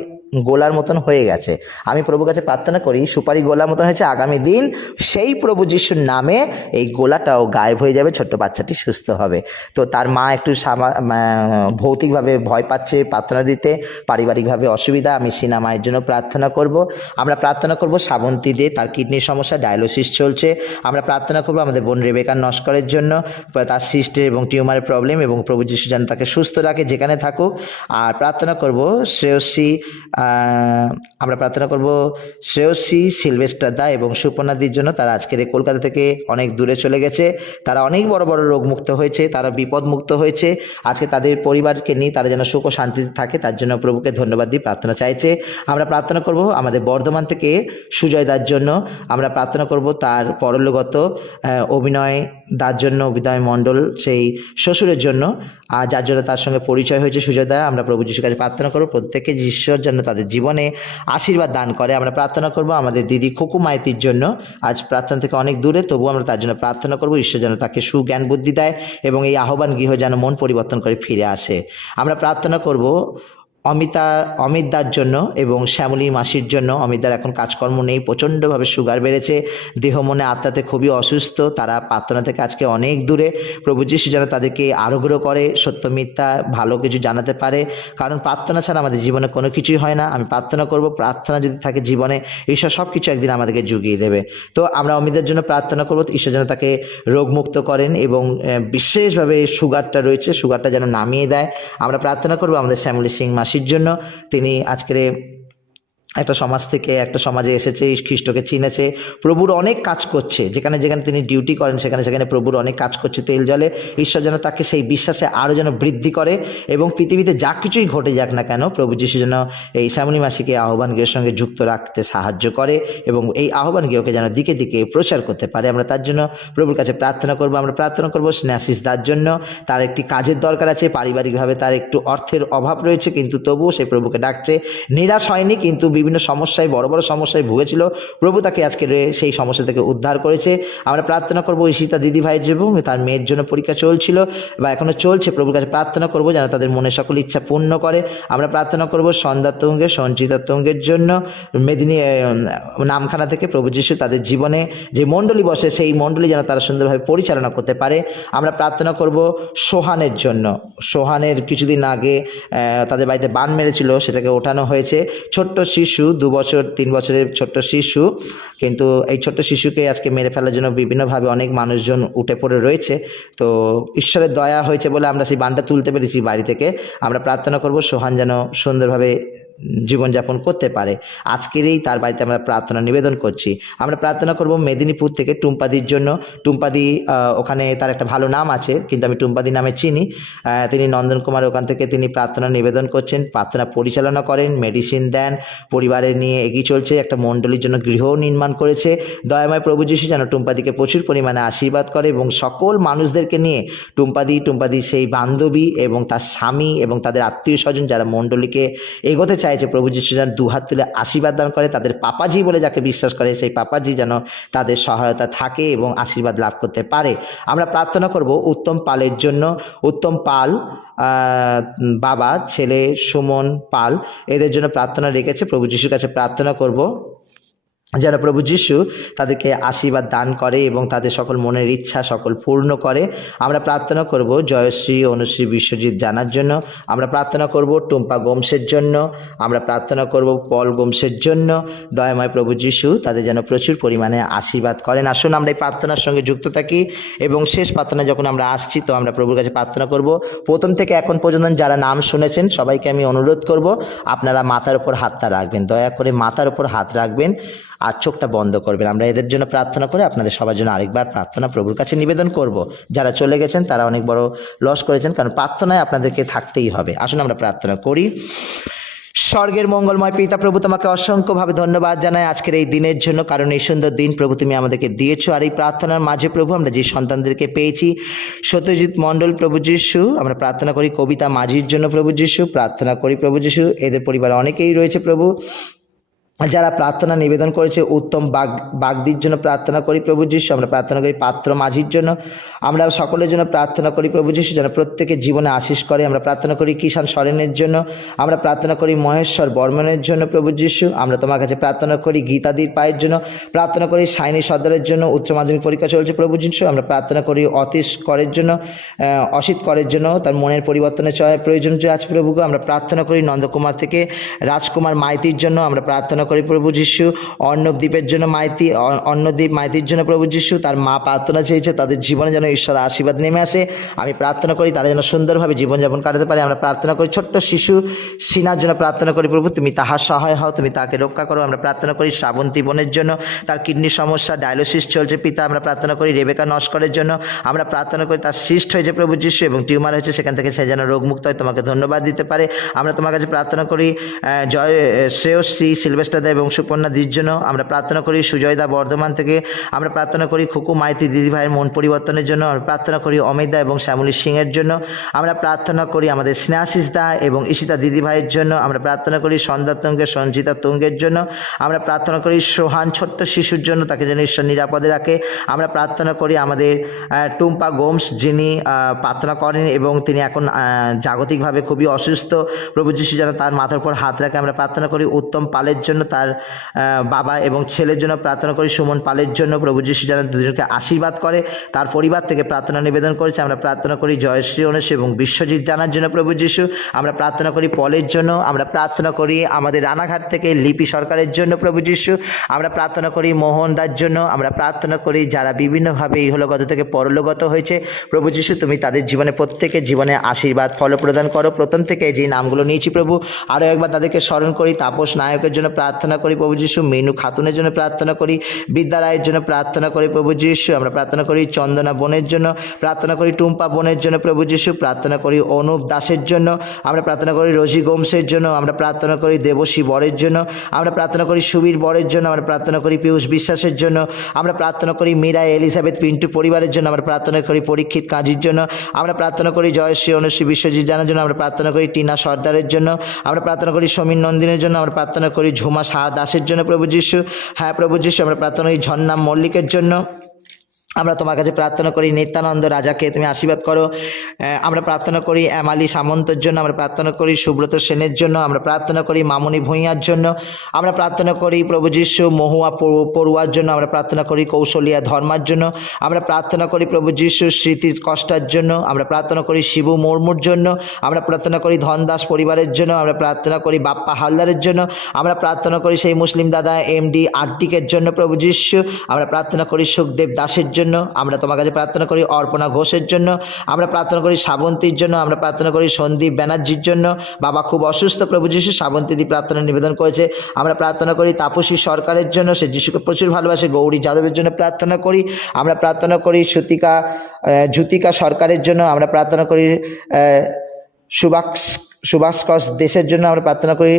গোলার মতন হয়ে গেছে। আমি প্রভুর কাছে প্রার্থনা করি, সুপারি গোলার মতন হয়েছে, আগামী দিন সেই প্রভু যিশুর নামে এই গোলাটাও গায়েব হয়ে যাবে, ছোট্ট বাচ্চাটি সুস্থ হবে। তো তার মা একটু ভৌতিকভাবে ভয় পাচ্ছে প্রার্থনা দিতে, পারিবারিকভাবে অসুবিধা। আমি সিনা মায়ের জন্য প্রার্থনা করব। আমরা প্রার্থনা করব শ্রাবন্তী দে, তার কিডনির সমস্যা, ডায়ালিসিস চলছে। আমরা প্রার্থনা করব আমাদের বোন রেবেকা নস্করের জন্য, তার সিস্টের এবং টিউমারের প্রবলেম, এবং প্রভু যিশু যেন তাকে সুস্থ রাখে যেখানে থাকুক। আর প্রার্থনা করব শ্রেয়সী সিলভেস্টার দা এবং সুপর্ণাদির জন্য। তারা আজকের কলকাতা থেকে অনেক দূরে চলে গেছে, তারা অনেক বড় বড় রোগ মুক্ত হয়েছে, তারা বিপদ মুক্ত হয়েছে। আজকে তাদের পরিবারকে নিয়ে তারা যেন সুখ ও শান্তিতে থাকে, তার জন্য প্রভুকে ধন্যবাদ দিয়ে প্রার্থনা চাইছে। আমরা প্রার্থনা করব আমাদের বর্ধমান থেকে সুজয় দার জন্য। আমরা প্রার্থনা করব তার পরলোকগত অভিনয় দার জন্য, অভিনয় মণ্ডল সেই শ্বশুরের জন্য, আর যার জন্য তার সঙ্গে পরিচয় হয়েছে সুজয় দা। আমরা প্রভু যিশুর কাছে প্রার্থনা করব প্রত্যেকে ঈশ্বর যেন তাদের জীবনে আশীর্বাদ দান করে। আমরা প্রার্থনা করব আমাদের দিদি খুকু মাইতির জন্য, আজ প্রার্থনা থেকে অনেক দূরে, তবুও আমরা তার জন্য প্রার্থনা করব ঈশ্বর যেন তাকে সুজ্ঞান বুদ্ধি দেয় এবং এই আহ্বান গৃহ যেন মন পরিবর্তন করে ফিরে আসে। আমরা প্রার্থনা করব অমিতদার জন্য এবং শ্যামলী মাসির জন্য। অমিতদার এখন কাজকর্ম নেই, প্রচণ্ডভাবে সুগার বেড়েছে, দেহ মনে আত্মাতে খুবই অসুস্থ। তারা প্রার্থনা থেকে আজকে অনেক দূরে, প্রভু যিশু যেন তাদেরকে আরোগ্য করে, সত্য মিথ্যা ভালো কিছু জানাতে পারে, কারণ প্রার্থনা ছাড়া আমাদের জীবনে কোনো কিছুই হয় না। আমি প্রার্থনা করব প্রার্থনা যদি থাকে জীবনে, ঈশ্বর সব কিছু একদিন আমাদেরকে জুগিয়ে দেবে। তো আমরা অমিতদের জন্য প্রার্থনা করব ঈশ্বর যেন তাকে রোগমুক্ত করেন এবং বিশেষভাবে সুগারটা রয়েছে, সুগারটা যেন নামিয়ে দেয়। আমরা প্রার্থনা করব আমাদের শ্যামলী সিং মাসির জন্য। তিনি আজকের একটা সমাজ থেকে একটা সমাজে এসেছে, খ্রিস্টকে চিনেছে, প্রভুর অনেক কাজ করছে, যেখানে যেখানে তিনি ডিউটি করেন সেখানে সেখানে প্রভুর অনেক কাজ করছে তেল জলে। ঈশ্বর যেন তাকে সেই বিশ্বাসে আরও যেন বৃদ্ধি করে এবং পৃথিবীতে যা কিছুই ঘটে যাক না কেন, প্রভু যিশু যেন এই শ্যামলী মাসিকে আহ্বান গৃহের সঙ্গে যুক্ত রাখতে সাহায্য করে এবং এই আহ্বান গৃহকে যেন দিকে দিকে প্রচার করতে পারে। আমরা তার জন্য প্রভুর কাছে প্রার্থনা করব। আমরা প্রার্থনা করব স্নেহাশিস দার জন্য। তার একটি কাজের দরকার আছে, পারিবারিকভাবে তার একটু অর্থের অভাব রয়েছে, কিন্তু তবুও সে প্রভুকে ডাকছে, নিরাশ হয়নি, কিন্তু বিভিন্ন সমস্যায়, বড় বড় সমস্যায় ভুগেছিল। প্রভু তাকে আজকে সেই সমস্যা থেকে উদ্ধার করেছে। আমরা প্রার্থনা করবো ঈশিতা দিদি ভাইয়ের জন্য, তার মেয়ের জন্য পরীক্ষা চলছিল বা এখনো চলছে, প্রভুর কাছে প্রার্থনা করবো যেন তাদের মনের সকল ইচ্ছা পূর্ণ করে। আমরা প্রার্থনা করবো সঞ্চিতা তুঙ্গের জন্য, মেদিনী নামখানা থেকে। প্রভু যিশু তাদের জীবনে যে মণ্ডলী বসে সেই মণ্ডলী যেন তারা সুন্দরভাবে পরিচালনা করতে পারে। আমরা প্রার্থনা করব সোহানের জন্য। সোহানের কিছুদিন আগে তাদের বাড়িতে বান মেরেছিল, সেটাকে ওঠানো হয়েছে। ছোট্ট শিশু, 2 বছর 3 বছরের ছোট্ট শিশু, কিন্তু এই ছোট্ট শিশুকে আজকে মেরে ফেলার জন্য বিভিন্নভাবে অনেক মানুষজন উঠে পড়ে রয়েছে। তো ঈশ্বরের দয়া হয়েছে বলে আমরা সেই বানটা তুলতে পেরেছি বাড়ি থেকে। আমরা প্রার্থনা করব সোহান যেন সুন্দরভাবে জীবনযাপন করতে পারে। আজকেরই তার বাড়িতে আমরা প্রার্থনা নিবেদন করছি। আমরা প্রার্থনা করব মেদিনীপুর থেকে টুম্পাদির জন্য। টুম্পাদি ওখানে তার একটা ভালো নাম আছে, কিন্তু আমি টুম্পাদি নামে চিনি। তিনি নন্দন কুমার, ওখান থেকে তিনি প্রার্থনা নিবেদন করছেন, প্রার্থনা পরিচালনা করেন, মেডিসিন দেন, পরিবারের নিয়ে এগিয়ে চলছে, একটা মণ্ডলীর জন্য গৃহও নির্মাণ করেছে। দয়াময় প্রভু যিশু যেন টুম্পাদিকে প্রচুর পরিমাণে আশীর্বাদ করে এবং সকল মানুষদেরকে নিয়ে টুম্পাদি সেই বান্ধবী এবং তার স্বামী এবং তাদের আত্মীয় স্বজন যারা মণ্ডলীকে এগোতে চাইছে, প্রভু যিশু যেন 2 হাত তুলে আশীর্বাদ দান করে। তাদের পাপাজি বলে যাকে বিশ্বাস করে, সেই পাপাজি যেন তাদের সহায়তা থাকে এবং আশীর্বাদ লাভ করতে পারে। আমরা প্রার্থনা করব উত্তম পালের জন্য। উত্তম পাল বাবা, ছেলে সুমন পাল, এদের জন্য প্রার্থনা রেখেছে। প্রভু যিশুর কাছে প্রার্থনা করব যেন প্রভু যিশু তাদেরকে আশীর্বাদ দান করে এবং তাদের সকল মনের ইচ্ছা সকল পূর্ণ করে। আমরা প্রার্থনা করব জয়শ্রী, অনুশ্রী, বিশ্বজিৎ জানার জন্য। আমরা প্রার্থনা করব টুম্পা গোমসের জন্য। আমরা প্রার্থনা করব পল গোমসের জন্য। দয়াময় প্রভু যিশু তাদের যেন প্রচুর পরিমাণে আশীর্বাদ করেন। আসুন আমরা এই প্রার্থনার সঙ্গে যুক্ত থাকি এবং শেষ প্রার্থনা যখন আমরা আসছি তো আমরা প্রভুর কাছে প্রার্থনা করব। প্রথম থেকে এখন পর্যন্ত যারা নাম শুনেছেন সবাইকে আমি অনুরোধ করব আপনারা মাথার উপর হাতটা রাখবেন, দয়া করে মাথার উপর হাত রাখবেন আর চোখটা বন্ধ করবেন। আমরা এদের জন্য প্রার্থনা করে আপনাদের সবার জন্য আরেকবার প্রার্থনা প্রভুর কাছে নিবেদন করব। যারা চলে গেছেন তারা অনেক বড় লস করেছেন, কারণ প্রার্থনায় আপনাদেরকে থাকতেই হবে। আসুন আমরা প্রার্থনা করি। স্বর্গের মঙ্গলময় পিতা প্রভু, তোমাকে অসংখ্যভাবে ধন্যবাদ জানাই আজকের এই দিনের জন্য, কারণ এই সুন্দর দিন প্রভু তুমি আমাদেরকে দিয়েছো। আর এই প্রার্থনার মাঝে প্রভু আমরা যে সন্তানদেরকে পেয়েছি, সত্যজিৎ মণ্ডল প্রভু যিশু, আমরা প্রার্থনা করি কবিতা মাঝির জন্য প্রভু যিশু, প্রার্থনা করি প্রভু যিশু এদের পরিবারে অনেকেই রয়েছে প্রভু যারা প্রার্থনা নিবেদন করেছে। উত্তম বাগদির জন্য প্রার্থনা করি প্রভু যিশু, আমরা প্রার্থনা করি পাত্র মাঝির জন্য, আমরা সকলের জন্য প্রার্থনা করি প্রভু যিশু যেন প্রত্যেকের জীবনে আশিস করে। আমরা প্রার্থনা করি কিষাণ সরেনের জন্য, আমরা প্রার্থনা করি মহেশ্বর বর্মনের জন্য প্রভু যিশু, আমরা তোমার কাছে প্রার্থনা করি গীতাদির পায়ের জন্য, প্রার্থনা করি সাইনি সর্দারের জন্য, উচ্চ মাধ্যমিক পরীক্ষা চলছে প্রভু যিশু, আমরা প্রার্থনা করি অতীশ করের জন্য, অসিত করের জন্য, তার মনের পরিবর্তনের প্রয়োজন যে আছে প্রভুকে। আমরা প্রার্থনা করি নন্দকুমার থেকে রাজকুমার মাইতির জন্য, আমরা প্রার্থনা করি প্রভু যিশু অর্ণবদ্বীপের জন্য অর্ণদ্বীপ মাইতির জন্য প্রভু যিশু, তার মা প্রার্থনা চেয়েছে তাদের জীবনে যেন ঈশ্বরের আশীর্বাদ নেমে আসে। আমি প্রার্থনা করি তারা যেন সুন্দরভাবে জীবনযাপন কাটাতে পারে। আমরা প্রার্থনা করি ছোট্ট শিশু সিনার জন্য, প্রার্থনা করি প্রভু তুমি তাহার সহায় হও, তুমি তাকে রক্ষা করো। আমরা প্রার্থনা করি শ্রাবন্তী বোনের জন্য, তার কিডনির সমস্যা, ডায়ালিসিস চলছে পিতা। আমরা প্রার্থনা করি রেবেকা নস্করের জন্য, আমরা প্রার্থনা করি তার সিস্ট হয়েছে প্রভু যিশু এবং টিউমার হয়েছে, সেখান থেকে সে যেন রোগমুক্ত হয়, তোমাকে ধন্যবাদ দিতে পারে। আমরা তোমার কাছে প্রার্থনা করি শ্রেয়শ্রী সিলভেস্টার দা এবং সুপর্ণা দির জন্য, আমরা প্রার্থনা করি সুজয়দা বর্ধমান থেকে, আমরা প্রার্থনা করি খুকু মাইতি দিদি ভাইয়ের মন পরিবর্তনের জন্য, আমরা প্রার্থনা করি অমিতা এবং শ্যামলী সিংয়ের জন্য, আমরা প্রার্থনা করি আমাদের স্নেহাশিস দা এবং ঈশিতা দিদি ভাইয়ের জন্য, আমরা প্রার্থনা করি সন্ধ্যা তুঙ্গে সঞ্জিতা তুঙ্গের জন্য, আমরা প্রার্থনা করি সোহান ছোট্ট শিশুর জন্য, তাকে যেন ঈশ্বর নিরাপদে রাখে। আমরা প্রার্থনা করি আমাদের টুম্পা গোমস যিনি প্রার্থনা করেন এবং তিনি এখন জাগতিকভাবে খুবই অসুস্থ প্রভু যিশু যেন তার মাথার উপর হাত রাখে। আমরা প্রার্থনা করি উত্তম পালের জন্য, তার বাবা এবং ছেলের জন্য, প্রার্থনা করি সুমন পালের জন্য প্রভু যিশু যেন দুজনকে আশীর্বাদ করে। তার পরিবার থেকে প্রার্থনা নিবেদন করেছে। আমরা প্রার্থনা করি জয়শ্রী, অনুশ্রী এবং বিশ্বজিৎ জানার জন্য প্রভু যিশু, আমরা প্রার্থনা করি পলের জন্য, আমরা প্রার্থনা করি আমাদের রানাঘাট থেকে লিপি সরকারের জন্য প্রভু যিশু, আমরা প্রার্থনা করি মোহনদার জন্য, আমরা প্রার্থনা করি যারা বিভিন্নভাবে ইহলোকগত থেকে পরলোকগত হয়েছে প্রভু যিশু তুমি তাদের জীবনে প্রত্যেকের জীবনে আশীর্বাদ ফল প্রদান করো। প্রথম থেকে যে নামগুলো নিয়েছি প্রভু আরও একবার তাদেরকে স্মরণ করি। তাপস নায়কের জন্য প্রার্থনা করি প্রভু যিশু, মিনু খাতুনের জন্য প্রার্থনা করি, বিদ্যা রায়ের জন্য প্রার্থনা করি প্রভু যিশু, আমরা প্রার্থনা করি চন্দনা বোনের জন্য, প্রার্থনা করি টুম্পা বোনের জন্য প্রভু যিশু, প্রার্থনা করি অনুপ দাসের জন্য, আমরা প্রার্থনা করি রোজি গোমসের জন্য, আমরা প্রার্থনা করি দেবশ্রী বরের জন্য, আমরা প্রার্থনা করি সুবীর বরের জন্য, আমরা প্রার্থনা করি পীয়ূষ বিশ্বাসের জন্য, আমরা প্রার্থনা করি মীরা এলিজাবেথ পিন্টু পরিবারের জন্য, আমরা প্রার্থনা করি পরীক্ষিত কাজীর জন্য, আমরা প্রার্থনা করি জয়শ্রী, অনুশ্রী, বিশ্বজিৎ জানার জন্য, আমরা প্রার্থনা করি টিনা সর্দারের জন্য, আমরা প্রার্থনা করি সমীর নন্দিনের জন্য, আমরা প্রার্থনা করি ঝুমা শাহ দাসের জন্য প্রভু যিশু, হ্যাঁ প্রভু যিশু, আমরা প্রার্থনা করি ঝর্ণা মল্লিকের জন্য, আমরা তোমার কাছে প্রার্থনা করি নিত্যানন্দ রাজাকে তুমি আশীর্বাদ করো। আমরা প্রার্থনা করি এমালি সামন্তের জন্য, আমরা প্রার্থনা করি সুব্রত সেনের জন্য, আমরা প্রার্থনা করি মামনি ভূঁইয়ার জন্য, আমরা প্রার্থনা করি প্রভু যিশু মহুয়া পড়ুয়ার জন্য, আমরা প্রার্থনা করি কৌশলিয়া ধর্মার জন্য, আমরা প্রার্থনা করি প্রভু যিশু স্মৃতি কষ্টার জন্য, আমরা প্রার্থনা করি শিবু মুর্মুর জন্য, আমরা প্রার্থনা করি ধনদাস পরিবারের জন্য, আমরা প্রার্থনা করি বাপ্পা হালদারের জন্য, আমরা প্রার্থনা করি সেই মুসলিম দাদা এমডি আর্টিকের জন্য প্রভু যিশু, আমরা প্রার্থনা করি সুখদেব দাসের জন্য, আমরা তোমার কাছে প্রার্থনা করি অর্পণা ঘোষের জন্য, আমরা প্রার্থনা করি শ্রাবন্তীর জন্য, আমরা প্রার্থনা করি সন্দীপ ব্যানার্জির জন্য, বাবা খুব অসুস্থ প্রভু যিশু শ্রাবন্তীদি প্রার্থনা নিবেদন করেছে, আমরা প্রার্থনা করি তাপসী সরকারের জন্য, সে যিশুকে প্রচুর ভালোবাসে, গৌরী যাদবের জন্য প্রার্থনা করি, আমরা প্রার্থনা করি জ্যোতিকা সরকারের জন্য, আমরা প্রার্থনা করি সুভাষ দেশের জন্য, আমরা প্রার্থনা করি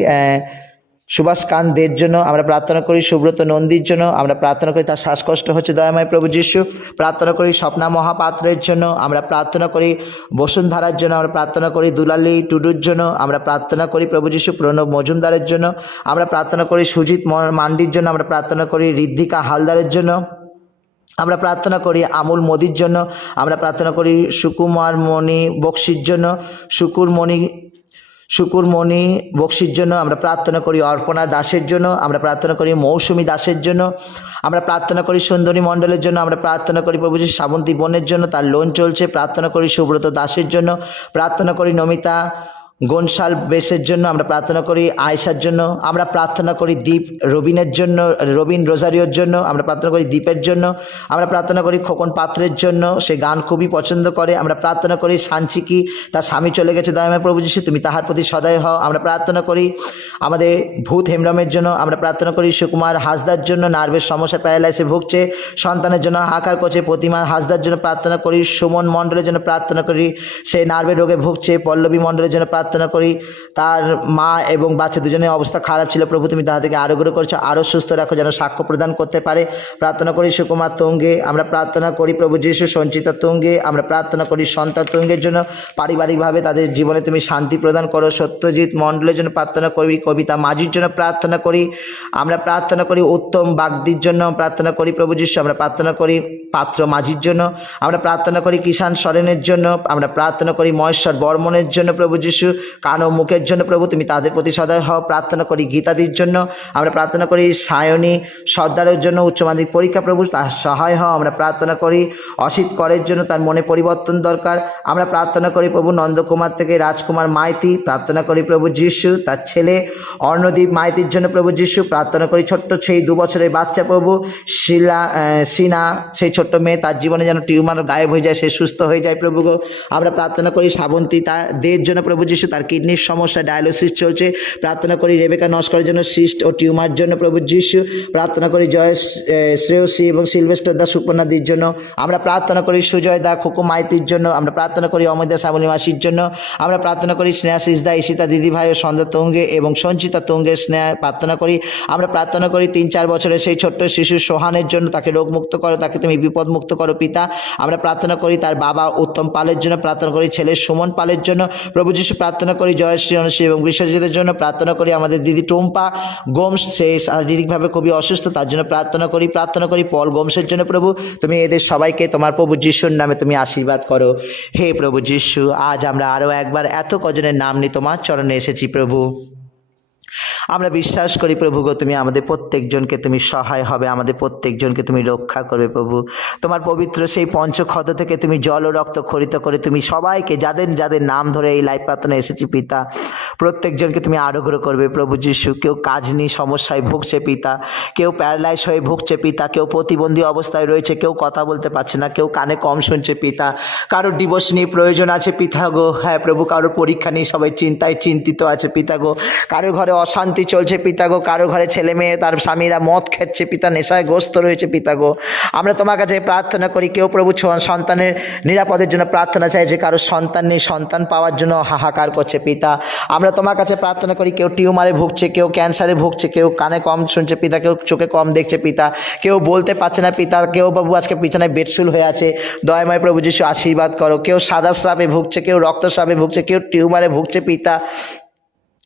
সুভাষ কান্তের জন্য, আমরা প্রার্থনা করি সুব্রত নন্দীর জন্য, আমরা প্রার্থনা করি তার শ্বাসকষ্ট হচ্ছে দয়াময় প্রভু যিশু, প্রার্থনা করি স্বপ্না মহাপাত্রের জন্য, আমরা প্রার্থনা করি বসুন্ধরার জন্য, আমরা প্রার্থনা করি দুলালী টুডুর জন্য, আমরা প্রার্থনা করি প্রভু যিশু প্রণব মজুমদারের জন্য, আমরা প্রার্থনা করি সুজিত মান্ডির জন্য, আমরা প্রার্থনা করি ঋদ্ধিকা হালদারের জন্য, আমরা প্রার্থনা করি আমুল মোদির জন্য, আমরা প্রার্থনা করি সুকুমার মণি বক্সির জন্য, শুকুরমণি বক্সির জন্য আমরা প্রার্থনা করি, অর্পণা দাসের জন্য আমরা প্রার্থনা করি, মৌসুমী দাসের জন্য আমরা প্রার্থনা করি, সুন্দরী মণ্ডলের জন্য আমরা প্রার্থনা করি, প্রভু যীশু শ্রাবন্তী বোনের জন্য তার লোন চলছে, প্রার্থনা করি সুব্রত দাসের জন্য, প্রার্থনা করি নমিতা গনসাল বেসের জন্য আমরা প্রার্থনা করি, আয়েশার জন্য আমরা প্রার্থনা করি, দীপ রবিনের জন্য, রবিন রোজারিওর জন্য আমরা প্রার্থনা করি, দীপের জন্য আমরা প্রার্থনা করি, খোকন পাত্রের জন্য সে গান খুবই পছন্দ করে, আমরা প্রার্থনা করি সাঞ্চিকি তার স্বামী চলে গেছে, দয়াময় প্রভু যীশু তুমি তাহার প্রতি সদয় হও, আমরা প্রার্থনা করি আমাদের ভূত হেমরমের জন্য, আমরা প্রার্থনা করি সুকুমার হাসদার জন্য নার্ভের সমস্যা প্যারালাইসে ভুগছে, সন্তানের জন্য হাহাকার করছে, প্রতিমা হাসদার জন্য প্রার্থনা করি, সুমন মণ্ডলের জন্য প্রার্থনা করি সে নার্ভের রোগে ভুগছে, পল্লবী মণ্ডলের জন্য প্রার্থনা করি তার মা এবং বাচ্চা দুজনের অবস্থা খারাপ ছিল, প্রভু তুমি তাদের থেকে আরোগ্য করছো, আরও সুস্থ রাখো যেন সাক্ষ্য প্রদান করতে পারে, প্রার্থনা করি সুকুমার তুঙ্গে, আমরা প্রার্থনা করি প্রভু যীশু সঞ্চিতা তুঙ্গে, আমরা প্রার্থনা করি সন্তান তুঙ্গের জন্য পারিবারিকভাবে তাদের জীবনে তুমি শান্তি প্রদান করো, সত্যজিৎ মণ্ডলের জন্য প্রার্থনা করি, কবিতা মাঝির জন্য প্রার্থনা করি, আমরা প্রার্থনা করি উত্তম বাগদির জন্য প্রার্থনা করি প্রভু যীশু, আমরা প্রার্থনা করি পাত্র মাঝির জন্য, আমরা প্রার্থনা করি কিষাণ সরেনের জন্য, আমরা প্রার্থনা করি মহেশ্বর বর্মনের জন্য প্রভু যীশু কানো মুখের জন্য প্রভু তুমি তাদের প্রতি সদয় হও, প্রার্থনা করি গীতাদির জন্য, আমরা প্রার্থনা করি সায়নী সর্দারের জন্য উচ্চ মাধ্যমিক পরীক্ষা প্রভু তার সহায় হও, আমরা প্রার্থনা করি অসিত করের জন্য তার মনে পরিবর্তন দরকার, আমরা প্রার্থনা করি প্রভু নন্দকুমার থেকে রাজকুমার মাইতি, প্রার্থনা করি প্রভু যীশু তার ছেলে অর্ণদীপ মাইতির জন্য প্রভু যীশু, প্রার্থনা করি ছোট্ট সেই 2 বছরের বাচ্চা প্রভু সিনা সেই ছোট্ট মেয়ে তার জীবনে যেন টিউমার গায়েব হয়ে যায়, সে সুস্থ হয়ে যায় প্রভু গো, আমরা প্রার্থনা করি শ্রাবন্তী তার দেহের জন্য প্রভু যীশু তার কিডনির সমস্যা ডায়ালিসিস চলছে, প্রার্থনা করি রেবেকা নস্করের জন্য সিস্ট ও টিউমার জন্য প্রভু যীশু, প্রার্থনা করি জয় শ্রেয়সী এবং সিলভেস্টার দা সুপর্ণাদির জন্য, আমরা প্রার্থনা করি সুজয় দা খুকু মাইতির জন্য, আমরা প্রার্থনা করি অমৃতা শ্যামলী মাসির জন্য, আমরা প্রার্থনা করি স্নেহাশিস দা ঈশিতা দিদিভাই ও সন্ধ্যা তুঙ্গে এবং সঞ্চিতা তুঙ্গে স্নেহা প্রার্থনা করি, আমরা প্রার্থনা করি 3-4 বছরের সেই ছোট্ট শিশু সোহানের জন্য তাকে রোগমুক্ত করো, তাকে তুমি বিপদমুক্ত করো পিতা, আমরা প্রার্থনা করি তার বাবা উত্তম পালের জন্য, প্রার্থনা করি ছেলে সুমন পালের জন্য প্রভু যীশু, প্রার্থনা করি জয়শ্রী অনুশ্রী এবং বিশ্বজিতের জন্য, প্রার্থনা করি আমাদের দিদি টুম্পা গোমস সে শারীরিকভাবে খুবই অসুস্থ তার জন্য প্রার্থনা করি পল গোমসের জন্য প্রভু তুমি এদের সবাইকে তোমার প্রভু যিশুর নামে তুমি আশীর্বাদ করো, হে প্রভু যিশু আজ আমরা আরও একবার এত কজনের নাম নিয়ে তোমার চরণে এসেছি প্রভু, আমরা বিশ্বাস করি প্রভু গো তুমি আমাদের প্রত্যেকজনকে তুমি সহায় হবে, আমাদের প্রত্যেকজনকে তুমি রক্ষা করবে প্রভু, তোমার পবিত্র সেই পঞ্চক্ষত থেকে তুমি জল ও রক্ত খরিত করে তুমি সবাইকে যাদের যাদের নাম ধরে এই লাইভ প্রার্থনা এসেছি পিতা প্রত্যেকজনকে তুমি আরোগ্য করবে প্রভু যিশু, কেউ কাজ নিয়ে সমস্যায় ভুগছে পিতা, কেউ প্যারালাইজ হয়ে ভুগছে পিতা, কেউ প্রতিবন্ধী অবস্থায় রয়েছে, কেউ কথা বলতে পারছে না, কেউ কানে কম শুনছে পিতা, কারোর ডিভোর্স নিয়ে প্রয়োজন আছে পিতা গো, হ্যাঁ প্রভু কারোর পরীক্ষা নিয়ে সবাই চিন্তায় চিন্তিত আছে পিতা গো, কারো ঘরে অশান্তি চলছে পিতা গো, কারো ঘরে ছেলে মেয়ে তার স্বামীরা মদ খাচ্ছে পিতা, নেশায় গ্রস্ত রয়েছে পিতা গো, আমরা তোমার কাছে প্রার্থনা করি, কেউ প্রভু সন্তানের নিরাপদের জন্য প্রার্থনা চাইছে, কারো সন্তান নেই সন্তান পাওয়ার জন্য হাহাকার করছে পিতা, আমরা তোমার কাছে প্রার্থনা করি, কেউ টিউমারে ভুগছে, কেউ ক্যান্সারে ভুগছে, কেউ কানে কম শুনছে পিতা, কেউ চোখে কম দেখছে পিতা, কেউ বলতে পারছে না পিতা, কেউ বাবু আজকে বিছানায় বেডশুল হয়ে আছে, দয়াময় প্রভু যিশু আশীর্বাদ করো, কেউ সাদা স্রাবে ভুগছে, কেউ রক্তস্রাবে ভুগছে, কেউ টিউমারে ভুগছে পিতা,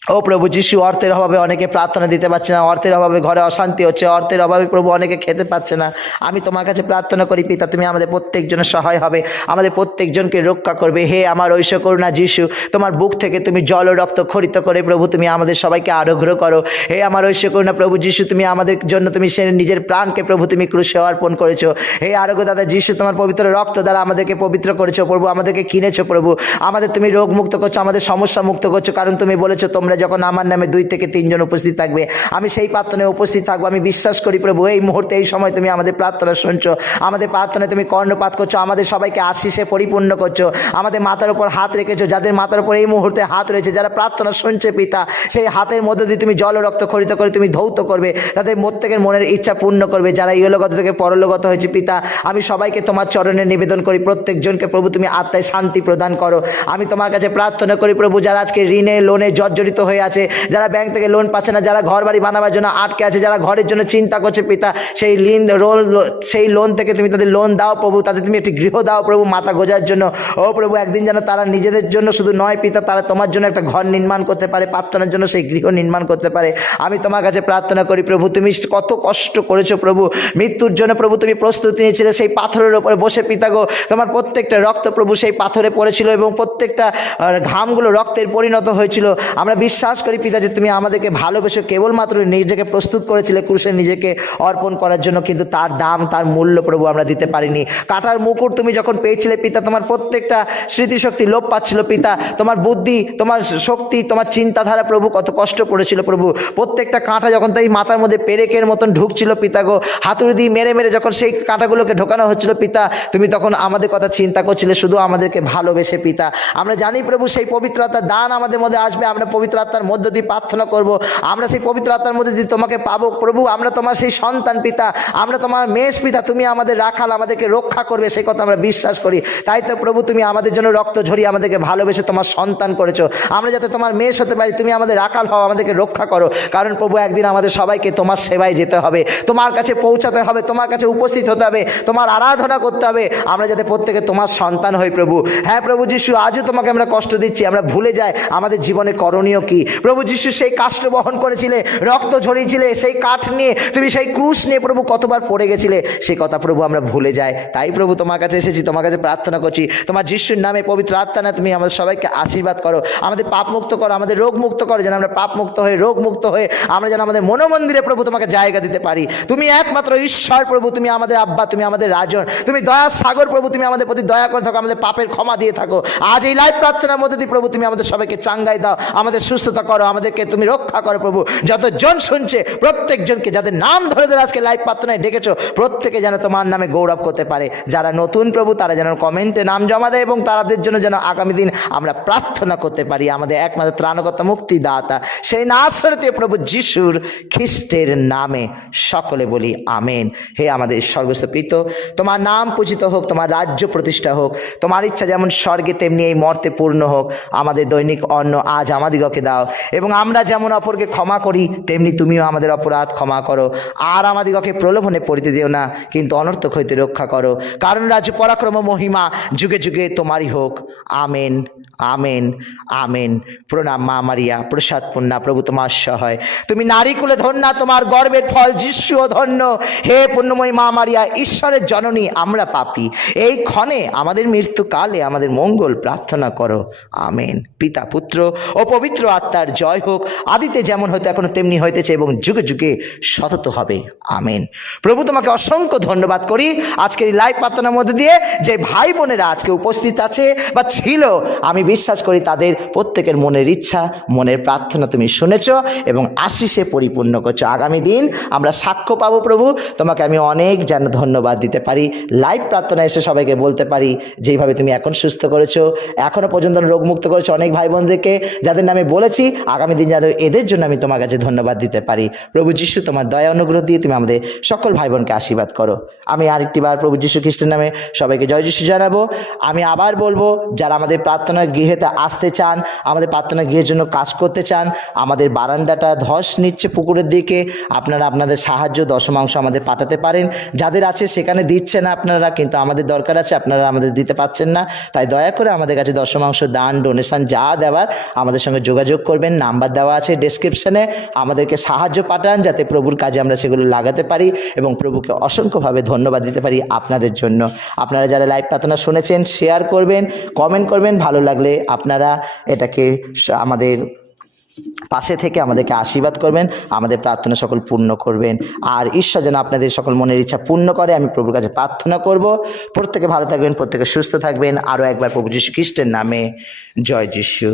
ও প্রভু যিশু অর্থের অভাবে অনেকে প্রার্থনা দিতে পারছে না, অর্থের অভাবে ঘরে অশান্তি হচ্ছে, অর্থের অভাবে প্রভু অনেকে খেতে পাচ্ছে না, আমি তোমার কাছে প্রার্থনা করি পিতা তুমি আমাদের প্রত্যেকজনের সহায় হবে, আমাদের প্রত্যেকজনকে রক্ষা করবে, হে আমার ঐশ্য করুণা যিশু তোমার বুক থেকে তুমি জল ও রক্ত খরিত করে প্রভু তুমি আমাদের সবাইকে আরোগ্য করো, হে আমার ঐশ্য করুণা প্রভু যিশু তুমি আমাদের জন্য তুমি সে নিজের প্রাণকে প্রভু তুমি ক্রুশে অর্পণ করেছো, হে আরোগ্য দাদা যিশু তোমার পবিত্র রক্ত দ্বারা আমাদেরকে পবিত্র করেছো প্রভু, আমাদেরকে কিনেছো প্রভু, আমাদের তুমি রোগ মুক্ত করছো, আমাদের সমস্যা মুক্ত করছো, কারণ তুমি বলেছো তোমরা যখন আমার নামে 2 থেকে 3 জন উপস্থিত থাকবে আমি সেই প্রার্থনায় উপস্থিত থাকবো, আমি বিশ্বাস করি প্রভু এই মুহূর্তে এই সময় তুমি আমাদের প্রার্থনা শুনছো, আমাদের প্রার্থনায় তুমি কর্ণপাত করছো, আমাদের সবাইকে আশীষে পরিপূর্ণ করছো, আমাদের মাথার উপর হাত রেখেছো, যাদের মাথার উপর এই মুহূর্তে হাত রয়েছে যারা প্রার্থনা শুনছে পিতা সেই হাতের মধ্যে দিয়ে তুমি জল ও রক্ত খরিত করে তুমি ধৌত করবে, তাদের প্রত্যেকের মনের ইচ্ছা পূর্ণ করবে, যারা ইহলোকগত থেকে পরলোকগত হয়েছে পিতা আমি সবাইকে তোমার চরণে নিবেদন করি, প্রত্যেকজনকে প্রভু তুমি আত্মায় শান্তি প্রদান করো, আমি তোমার কাছে প্রার্থনা করি প্রভু যারা আজকে ঋণে লোনে জর্জরিত হয়ে আছে, যারা ব্যাংক থেকে লোন পাচ্ছে না, যারা ঘর বাড়ি বানাবার জন্য আটকে আছে, যারা ঘরের জন্য চিন্তা করছে পিতা, সেই লোন থেকে তুমি তাদের লোন দাও প্রভু, তাদের তুমি একটি গৃহ দাও প্রভু মাথা গোজার জন্য। ও প্রভু, একদিন যেন তারা নিজেদের জন্য শুধু নয় পিতা, তারা তোমার জন্য একটা ঘর নির্মাণ করতে পারে, প্রার্থনার জন্য সেই গৃহ নির্মাণ করতে পারে। আমি তোমার কাছে প্রার্থনা করি প্রভু, তুমি কত কষ্ট করেছো প্রভু, মৃত্যুর জন্য প্রভু তুমি প্রস্তুতি নিয়েছিলে সেই পাথরের ওপরে বসে পিতা গো, তোমার প্রত্যেকটা রক্ত প্রভু সেই পাথরে পড়েছিল এবং প্রত্যেকটা ঘামগুলো রক্তের পরিণত হয়েছিল। আমরা বিশ্বাস করি পিতা যে তুমি আমাদেরকে ভালোবেসে কেবলমাত্র নিজেকে প্রস্তুত করেছিলে ক্রুশে নিজেকে অর্পণ করার জন্য, কিন্তু তার দাম, তার মূল্য প্রভু আমরা দিতে পারিনি। কাঁটার মুকুট তুমি যখন পেয়েছিলে পিতা, তোমার প্রত্যেকটা স্মৃতিশক্তি লোপ পাচ্ছিল পিতা, তোমার বুদ্ধি, তোমার শক্তি, তোমার চিন্তাধারা প্রভু কত কষ্ট পড়েছিল প্রভু। প্রত্যেকটা কাঁটা যখন তাই মাথার মধ্যে পেরেকের মতন ঢুকছিল পিতা গো, হাতুড়ি দিয়ে মেরে মেরে যখন সেই কাঁটাগুলোকে ঢোকানো হচ্ছিল পিতা, তুমি তখন আমাদের কথা চিন্তা করছিলে, শুধু আমাদেরকে ভালোবেসে পিতা। আমরা জানি প্রভু সেই পবিত্র আত্মার দান আমাদের মধ্যে আসবে, আমরা পবিত্র আত্মার মধ্য দিয়ে প্রার্থনা করব, আমরা সেই পবিত্র আত্মার মধ্যে দিয়ে তোমাকে পাবো প্রভু। আমরা তোমার সেই সন্তান পিতা, আমরা তোমার মেষ পিতা, তুমি আমাদের রাখাল, আমাদেরকে রক্ষা করবে সেই কথা আমরা বিশ্বাস করি। তাই তো প্রভু তুমি আমাদের জন্য রক্ত ঝরিয়ে আমাদেরকে ভালোবেসে তোমার সন্তান করেছো, আমরা যাতে তোমার মেষ হতে পারি। তুমি আমাদের রাখাল হও, আমাদেরকে রক্ষা করো, কারণ প্রভু একদিন আমাদের সবাইকে তোমার সেবায় যেতে হবে, তোমার কাছে পৌঁছাতে হবে, তোমার কাছে উপস্থিত হতে হবে, তোমার আরাধনা করতে হবে, আমরা যাতে প্রত্যেকে তোমার সন্তান হই প্রভু। হ্যাঁ প্রভু যিশু, আজও তোমাকে আমরা কষ্ট দিচ্ছি, আমরা ভুলে যাই আমাদের জীবনে করণীয় কি। প্রভু যিশু সেই কাষ্ঠ বহন করেছিলে, রক্ত ঝরিয়েছিলে, সেই কাঠ নিয়ে তুমি সেই ক্রুশ নিয়ে প্রভু কতবার পড়ে গেছিলে, সেই কথা প্রভু আমরা ভুলে যাই। তাই প্রভু তোমার কাছে এসেছি, তোমার কাছে প্রার্থনা করছি, তোমার যিশুর নামে পবিত্র আত্মা না তুমি আমাদের সবাইকে আশীর্বাদ করো, আমাদের পাপ মুক্ত করো, আমাদের রোগ মুক্ত করো, যেন আমরা পাপ মুক্ত হয়ে, রোগ মুক্ত হয়ে আমরা যেন আমাদের মনোমন্দিরে প্রভু তোমাকে জায়গা দিতে পারি। তুমি একমাত্র ঈশ্বর প্রভু, তুমি আমাদের আব্বা, তুমি আমাদের রাজন, তুমি দয়ার সাগর প্রভু, তুমি আমাদের প্রতি দয়া করে থাকো, আমাদের পাপের ক্ষমা দিয়ে থাকো। আজ এই লাইভ প্রার্থনার মধ্যে দিয়ে প্রভু তুমি আমাদের সবাইকে চাঙ্গাই দাও, আমাদের সুস্থতা করো, আমাদেরকে তুমি রক্ষা করো প্রভু। যতজন শুনছে প্রত্যেকজনকে, যাদের নাম ধরে ধরে আজকে লাইভ প্রার্থনায় ডেকেছো, প্রত্যেকে যেন তোমার নামে গৌরব করতে পারে। যারা নতুন প্রভু তারা যেন কমেন্টে নাম জমা দেয় এবং তাদের জন্য যেন আগামী দিন আমরা প্রার্থনা করতে পারি। আমাদের একমাত্র ত্রাণকর্তা, মুক্তিদাতা সেই নাসরতীয় প্রভু যিশুর খ্রিস্টের নামে সকলে বলি আমেন। হে আমাদের স্বর্গস্থ পিতা, তোমার নাম পূজিত হোক, তোমার রাজ্য প্রতিষ্ঠা হোক, তোমার ইচ্ছা যেমন স্বর্গে তেমনি এই মর্তে পূর্ণ হোক। আমাদের দৈনিক অন্ন আজ আমাদিগকে দাও, এবং আমরা যেমন অপরকে ক্ষমা করি তেমনি তুমিও আমাদের অপরাধ ক্ষমা করো, আর আমাদিগকে প্রলোভনে পড়িতে দিও না, কিন্তু অনর্থক হইতে রক্ষা করো, কারণ রাজ্য, পরাক্রম, মহিমা যুগে যুগে তোমারই হোক। Amen, amen, amen. প্রণাম মা মারিয়া, প্রসাদ পূর্ণা, প্রভু তোমার সহায়, তুমি নারী কুলে ধন্যা, তোমার গর্ভের ফল যিশুও ধন্য। হে পুণ্যময়ী মা মারিয়া, ঈশ্বরের জননী, আমরা পাপী, এই ক্ষণে আমাদের মৃত্যুকালে আমাদের মঙ্গল প্রার্থনা করো। আমেন। পিতা, পুত্র ও পবিত্র আত্মার জয় হোক, আদিতে যেমন হয়তো এখনো তেমনি হইতেছে এবং যুগে যুগে সতত হবে। আমেন। প্রভু তোমাকে অসংখ্য ধন্যবাদ করি আজকের এই লাইভ প্রার্থনার মধ্যে দিয়ে যে ভাই বোনেরা আজকে উপস্থিত আছে বা ছিল, আমি বিশ্বাস করি তাদের প্রত্যেকের মনের ইচ্ছা, মনের প্রার্থনা তুমি শুনেছ এবং আশিসে পরিপূর্ণ করছো। আগামী দিন আমরা সাক্ষ্য পাবো প্রভু, তোমাকে আমি অনেক যেন ধন্যবাদ দিতে পারি। লাইভ প্রার্থনা এসে সবাইকে বলতে পারি যেইভাবে তুমি এখন সুস্থ করেছো, এখনো পর্যন্ত রোগমুক্ত করেছো অনেক ভাই বোনদেরকে, যাদের নামে বলেছি, আগামী দিন যাদের, এদের জন্য আমি তোমার কাছে ধন্যবাদ দিতে পারি। প্রভু যিশু, তোমার দয়া অনুগ্রহ দিয়ে তুমি আমাদের সকল ভাই বোনকে আশীর্বাদ করো। আমি আরেকটি বার প্রভু যিশু খ্রিস্টের নামে সবাইকে জয় যিশু জানাবো। আমি আবার বলবো, যারা আমাদের প্রার্থনা গৃহেতে আসতে চান, আমাদের প্রার্থনা গৃহের জন্য কাজ করতে চান, আমাদের বারান্দাটা ধস নিচ্ছে পুকুরের দিকে, আপনারা আপনাদের সাহায্য দশমাংশ আমাদের পাঠাতে পারেন। যাদের আছে সেখানে দিচ্ছে না আপনারা, কিন্তু আমাদের দরকার আছে, আপনারা আমাদের দিতে পারছেন না, তাই দয়া করে আমাদের কাছে দশমাংশ দান, ডোনেশন যা দেওয়ার আমাদের সঙ্গে যোগাযোগ করবেন। নাম্বার দেওয়া আছে ডেসক্রিপশনে, আমাদেরকে সাহায্য পাঠান যাতে প্রভুর কাজে আমরা সেগুলো লাগাতে পারি এবং প্রভুকে অসংখ্যভাবে ধন্যবাদ দিতে পারি আপনাদের জন্য। আপনারা যারা লাইভ প্রার্থনা শুনেছেন শেয়ার করবেন, কমেন্ট করবেন, ভালো লাগলে আপনারা এটাকে আমাদের পাশে থেকে আমাদেরকে আশীর্বাদ করবেন, আমাদের প্রার্থনা সকল পূর্ণ করবেন। আর ঈশ্বর যেন আপনাদের সকল মনের ইচ্ছা পূর্ণ করে, আমি প্রভুর কাছে প্রার্থনা করব। প্রত্যেকে ভালো থাকবেন, প্রত্যেকে সুস্থ থাকবেন। আরও একবার প্রভু যীশু খ্রিস্টের নামে জয় যিশু।